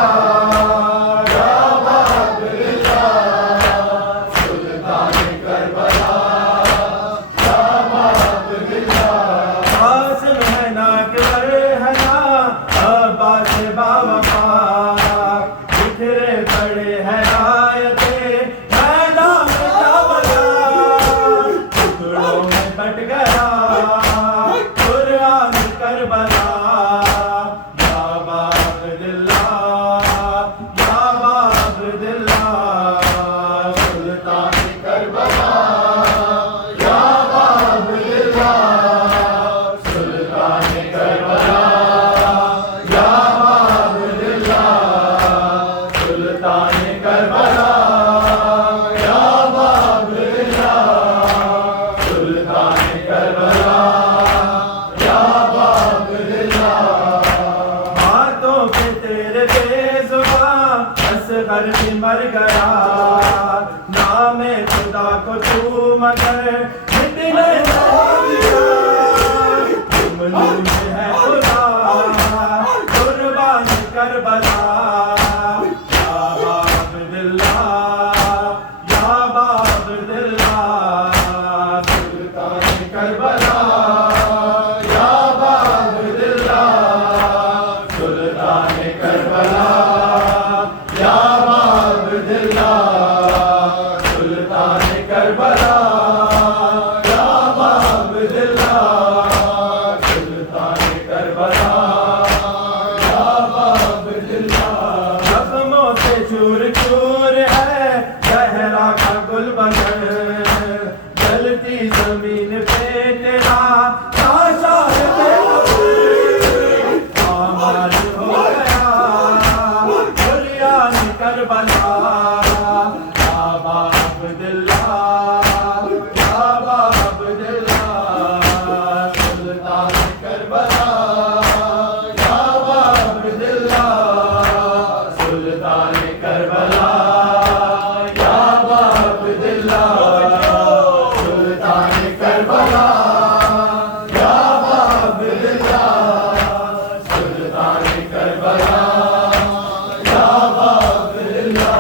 یا ابا عبداللہ، سلطان کربلا، یا ابا عبداللہ، قاسم ہے نا اکبر ہے نا عباس باوفا، بکھرے پڑے ہیں آیتیں میدان کربلا، ٹکڑوں میں بٹ گیا قرآن کربلا، یا ابا عبداللہ، یا ابا عبداللہ، سلطان کربلا، یا ابا عبداللہ، سلطان کربلا، یا ابا عبداللہ، سلطان کربلا، یا ابا عبداللہ، سلطان کربلا، یا ابا عبداللہ، باتوں پہ تیرے بے زباں اصغر بھی مر گیا، نام خدا کو تو مگر مٹنے نہ دیا، تم نور ہے خدا قربان کربلا، یا ابا عبداللہ، یا عبداللہ یا ابا عبداللہ سلطان کربلا یا ابا عبداللہ سلطان کربلا یا ابا عبداللہ سلطان کربلا یا ابا عبداللہ سلطان کربلا یا ابا عبداللہ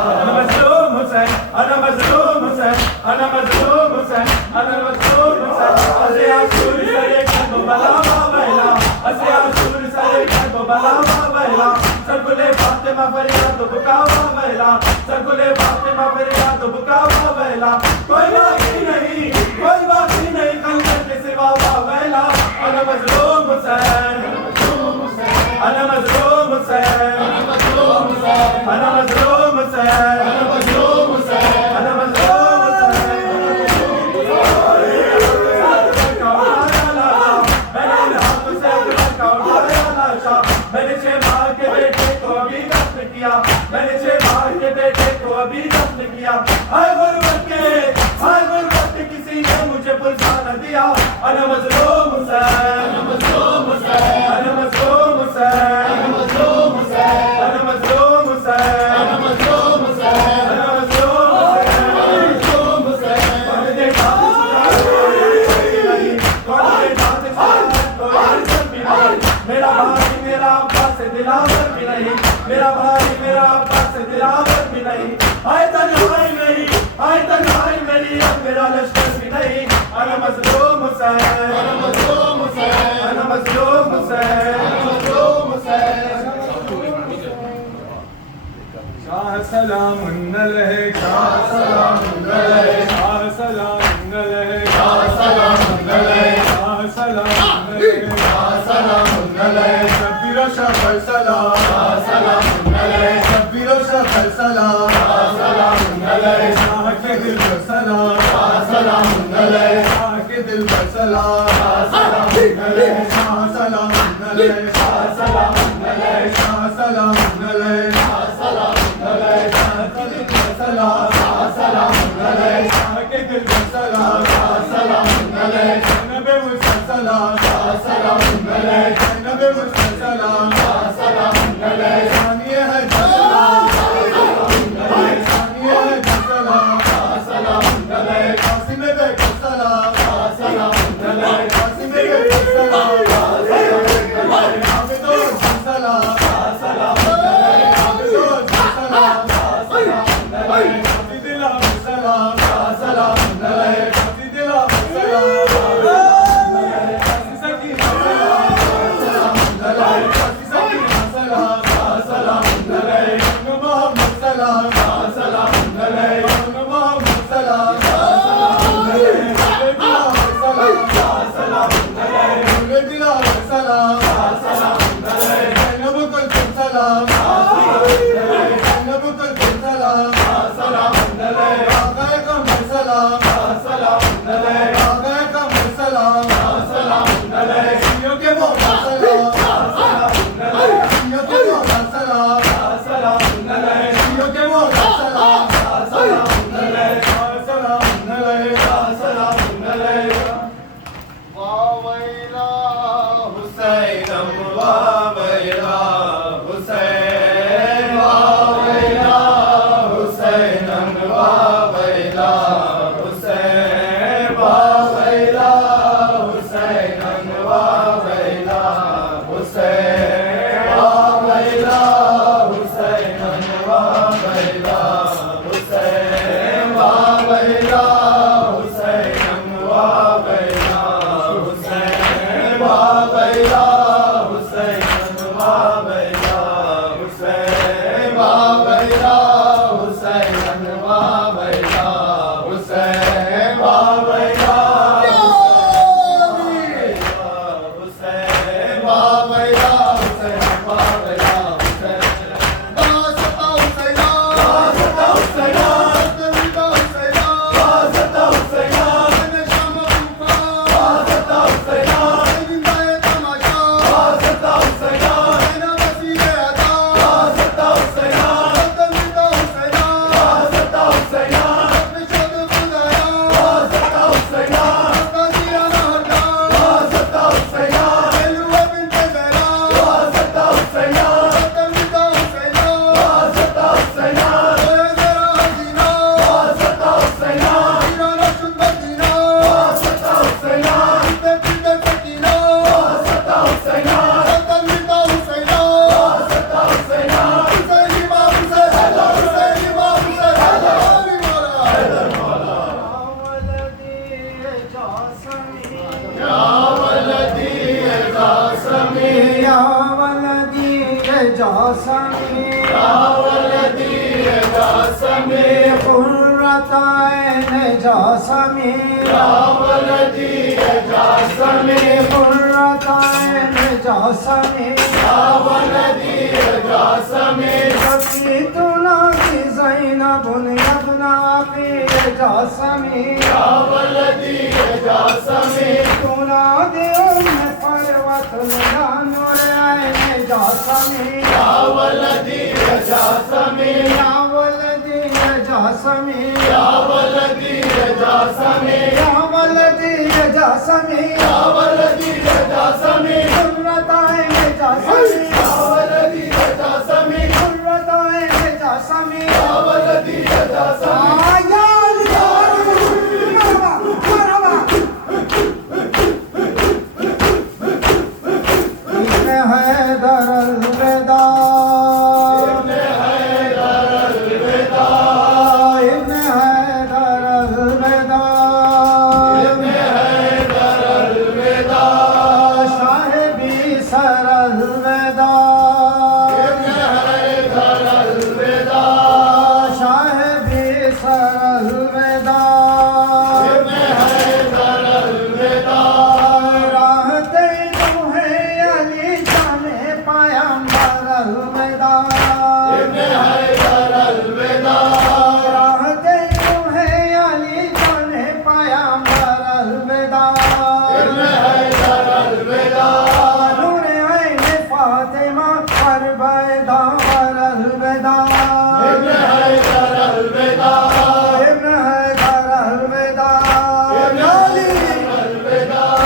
أنا مظلوم حسين أنا مظلوم حسين أنا مظلوم حسين أسي عاشور سريك بلا ما بلا أسي عاشور سريك بلا ما بلا سركلي فاطمة فرياد بكا ما بلا سركلي فاطمة فرياد بكا ما بلا کوئی باقی نہیں خنجر کے سوا ما بلا أنا مظلوم حسين أنا مظلوم حسين أنا مظلوم حسين میں نے 6 ماہ کے بیٹے کو ابھی دفن کیا ہائے غربت کے کسی نے مجھے پلسا نہ دیا انا مظلوم حسین انا مظلوم حسین انا مظلوم حسین انا مظلوم حسین انا مظلوم حسین انا مظلوم حسین انا مظلوم حسین کون دیکھا میرا بھائی میرا ابا سے دلاور بھی نہیں میرا بھائی میرا ابا سے دلاور بھی نہیں آئے تنہائی میری اب میرا لشکر بھی نہیں انا مظلوم حسین انا مظلوم حسین انا مظلوم حسین انا مظلوم حسین شاہ سلام علیک شاہ سلام علیک شاہ سلام علیک شاہ سلام علیک شاہ سلام علیک شاہ سلام علیک شبیر و شفر سلام شاہ سلام علیک شبیر و شفر سلام شاہ سلام علیک شاہ کے دل پر سلام شاہ سلام علیک شاہ کے دل پر سلام شاہ سلام علیک شاہ سلام علیک شاہ سلام علیک شاہ سلام علیک شاہ سلام علیک شاہ کے دل پر سلام شاہ سلام علیک شاہ کے دل پر سلام شاہ سلام علیک نبی مسلم سلام شاہ سلام علیک نبی مسلم سلام شاہ سلام علیک ثانیہ ہے سلام شاہ سلام علیک ثانیہ ہے سلام شاہ سلام علیک قاسم بے سلام شاہ سلام علیک قاسم بے سلام شاہ سلام علیک عابد سلام شاہ سلام علیک عابد سلام شاہ سلام علیک عابد سلام شاہ سلام علیک عابد سلام عين جاسمي يا ولدي يا جاسمي قرة عين جاسمي يا ولدي يا جاسمي بقيتنا زينب يا ابن أخي جاسمي يا ولدي يا جاسمي تنادي أم فروة لدى نور عين جاسمي يا ولدي يا جاسمي يا ولدي يا جاسمي يا ولدي يا جاسمي يا ولدي يا جاسمي يا ولدي يا جاسمي قرة عين جاسمي يا ولدي يا جاسمي قرة عين جاسمي يا ولدي يا جاسمي حیدر الوداع ابن حیدر الوداع ابن حیدر الوداع ابن حیدر الوداع صاحبی سر الوداع ابن حیدر الوداع صاحبی سر الوداع ابن حیدر الوداع راحتے تمہیں علی جانے پیامبر الوداع ابن حیدر الوداع راحتے تمہیں علی جانے پیامبر الوداع ابن حیدر الوداع نور عین فاطمہ قربۂ داور الوداع ابن حیدر الوداع ابن حیدر الوداع ابن حیدر الوداع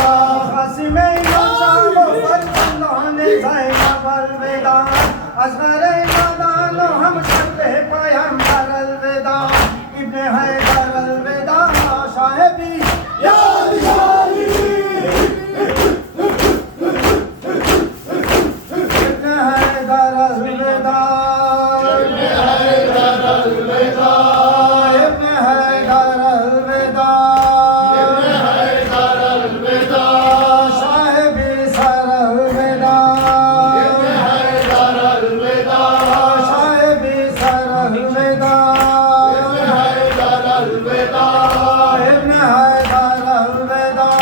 قاسم یوسف و فرزندان زینب الوداع اصغر نادان و ہمشب پیامبر الوداع ابن حیدر الوداع صاحبی یا علی ابن حیدر الوداع ابن حیدر الوداع ابن حیدر الوداع ابن حیدر الوداع صاحبی سر الوداع ابن حیدر الوداع صاحبی سر الوداع ابن حیدر الوداع ابن حیدر الوداع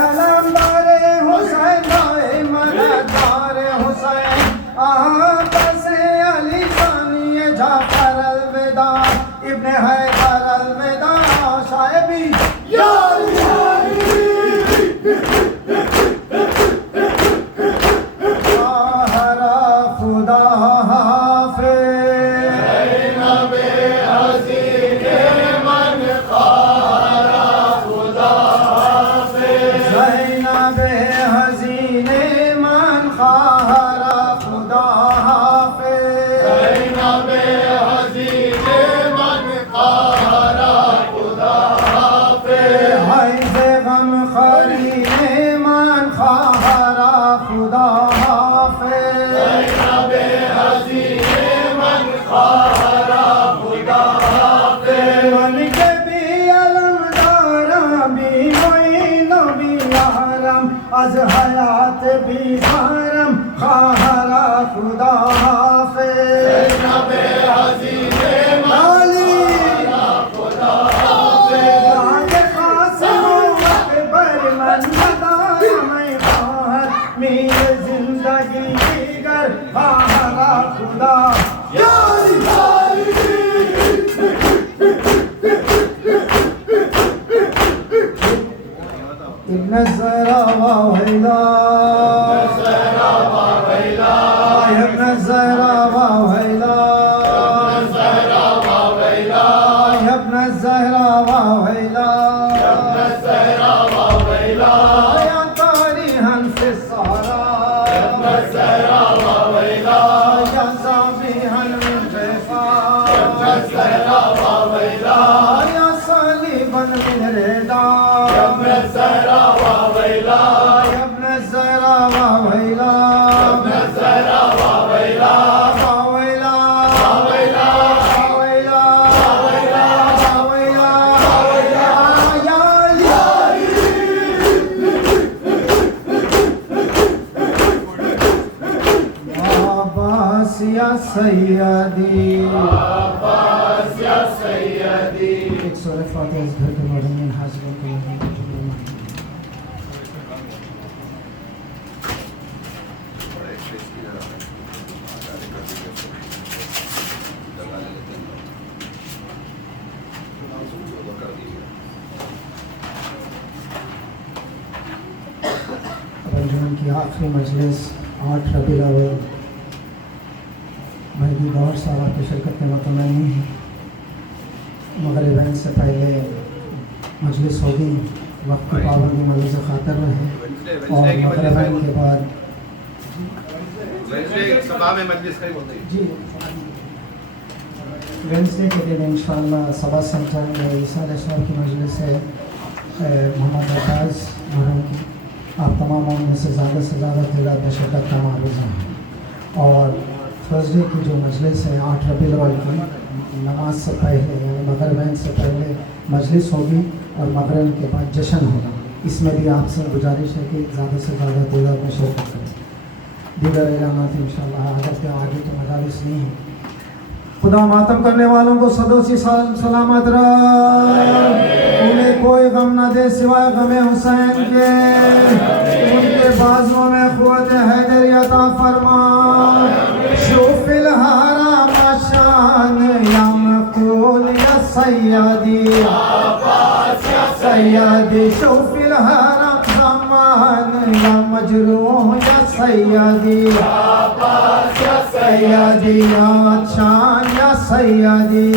علمدار حسین دائے مددگار حسین آپس علی ثانی جعفر الوداع ابن حیدر الوداع صاحبی یا علی طاہرہ خدا حافظ زینب حسین من خارا خدا حافظ زینب حسین من خواہر خدا حافظ زینب حسین من خارا خدا حافظ حیض غم خرین من خواہر خدا حافظ زینب حسین من خارا خدا حافظ من کے بھی علمدار بھی معین و بھی حرم از حیات بھی حرم خواہر خدا حافظ زینب حسین من علی خدا حافظ راج قاسم و اکبر من ندارم ای خواہر میر زندگی دیگر خواہر خدا یا علی ابن الزهرا وهيلا ابن الزهرا وهيلا ابن الزهرا وهيلا يا طاريها في الصحراء يا صابيها من جفاء يا صليبا من رضا يا ابن الزهرا وهيلا وهيلا وهيلا وهيلا يا عباس يا سيدي مہربان کی آخری مجلس 8 ربیع الاول میں بھی بہت سارا کی شرکت کے متمنی ہوں. مغربین سے پہلے مجلس ہوگی, وقت کی پابندی ملحوظ خاطر رہے, اور مغربین کے بعد جی وینسڈے کے دن انشاءاللہ سبا سینٹر میں عیسیٰ علیہ السلام کی مجلس ہے محمد عباس محرم کی. آپ تمام میں سے زیادہ تعداد میں شرکت کا معروض ہیں. اور تھرسڈے کی جو مجلس ہے 8 ربیع الاول کی نماز سے پہلے یعنی مغربین سے پہلے مجلس ہوگی اور مغرب کے بعد جشن ہوگا. اس میں بھی آپ سے گزارش ہے کہ زیادہ سے زیادہ تعداد میں شرکت کریں. دیگر اعلانات انشاءاللہ اگر کے آگے تو مجالس نہیں ہیں. خدا ماتم کرنے والوں کو صدوں سے سلامت رکھ, انہیں کوئی غم نہ دے سوائے غم حسین کے, ان کے بازوؤں میں قوت حیدری عطا فرما. شوف الحرام شان یا مقبول یا سیادی سیادی, شوف الحرام زمان یا مجروح یا سیادی سیادی یا شان یا سیادی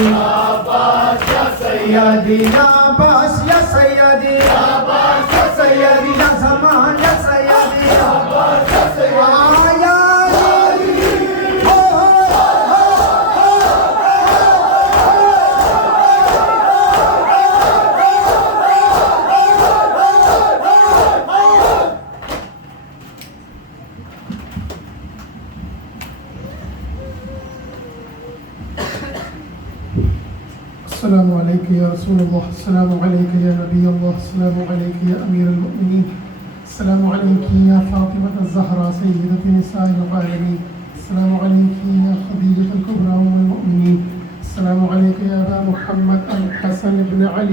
سیادی یا عباس یا سیادی سیادی یا زمان یا سیادی آیا السلام علیکم یا رسول اللہ, السلام علیکم یا نبی اللہ, السلام علیکم یا امیر المؤمنین, السلام علیکم یا فاطمہ الزہرا سیدۃ نساء العالمین, السلام علیکم یا خدیجہ الکبریٰ ام المؤمنین, السلام علیکم یا ابا محمد الحسن بن علی.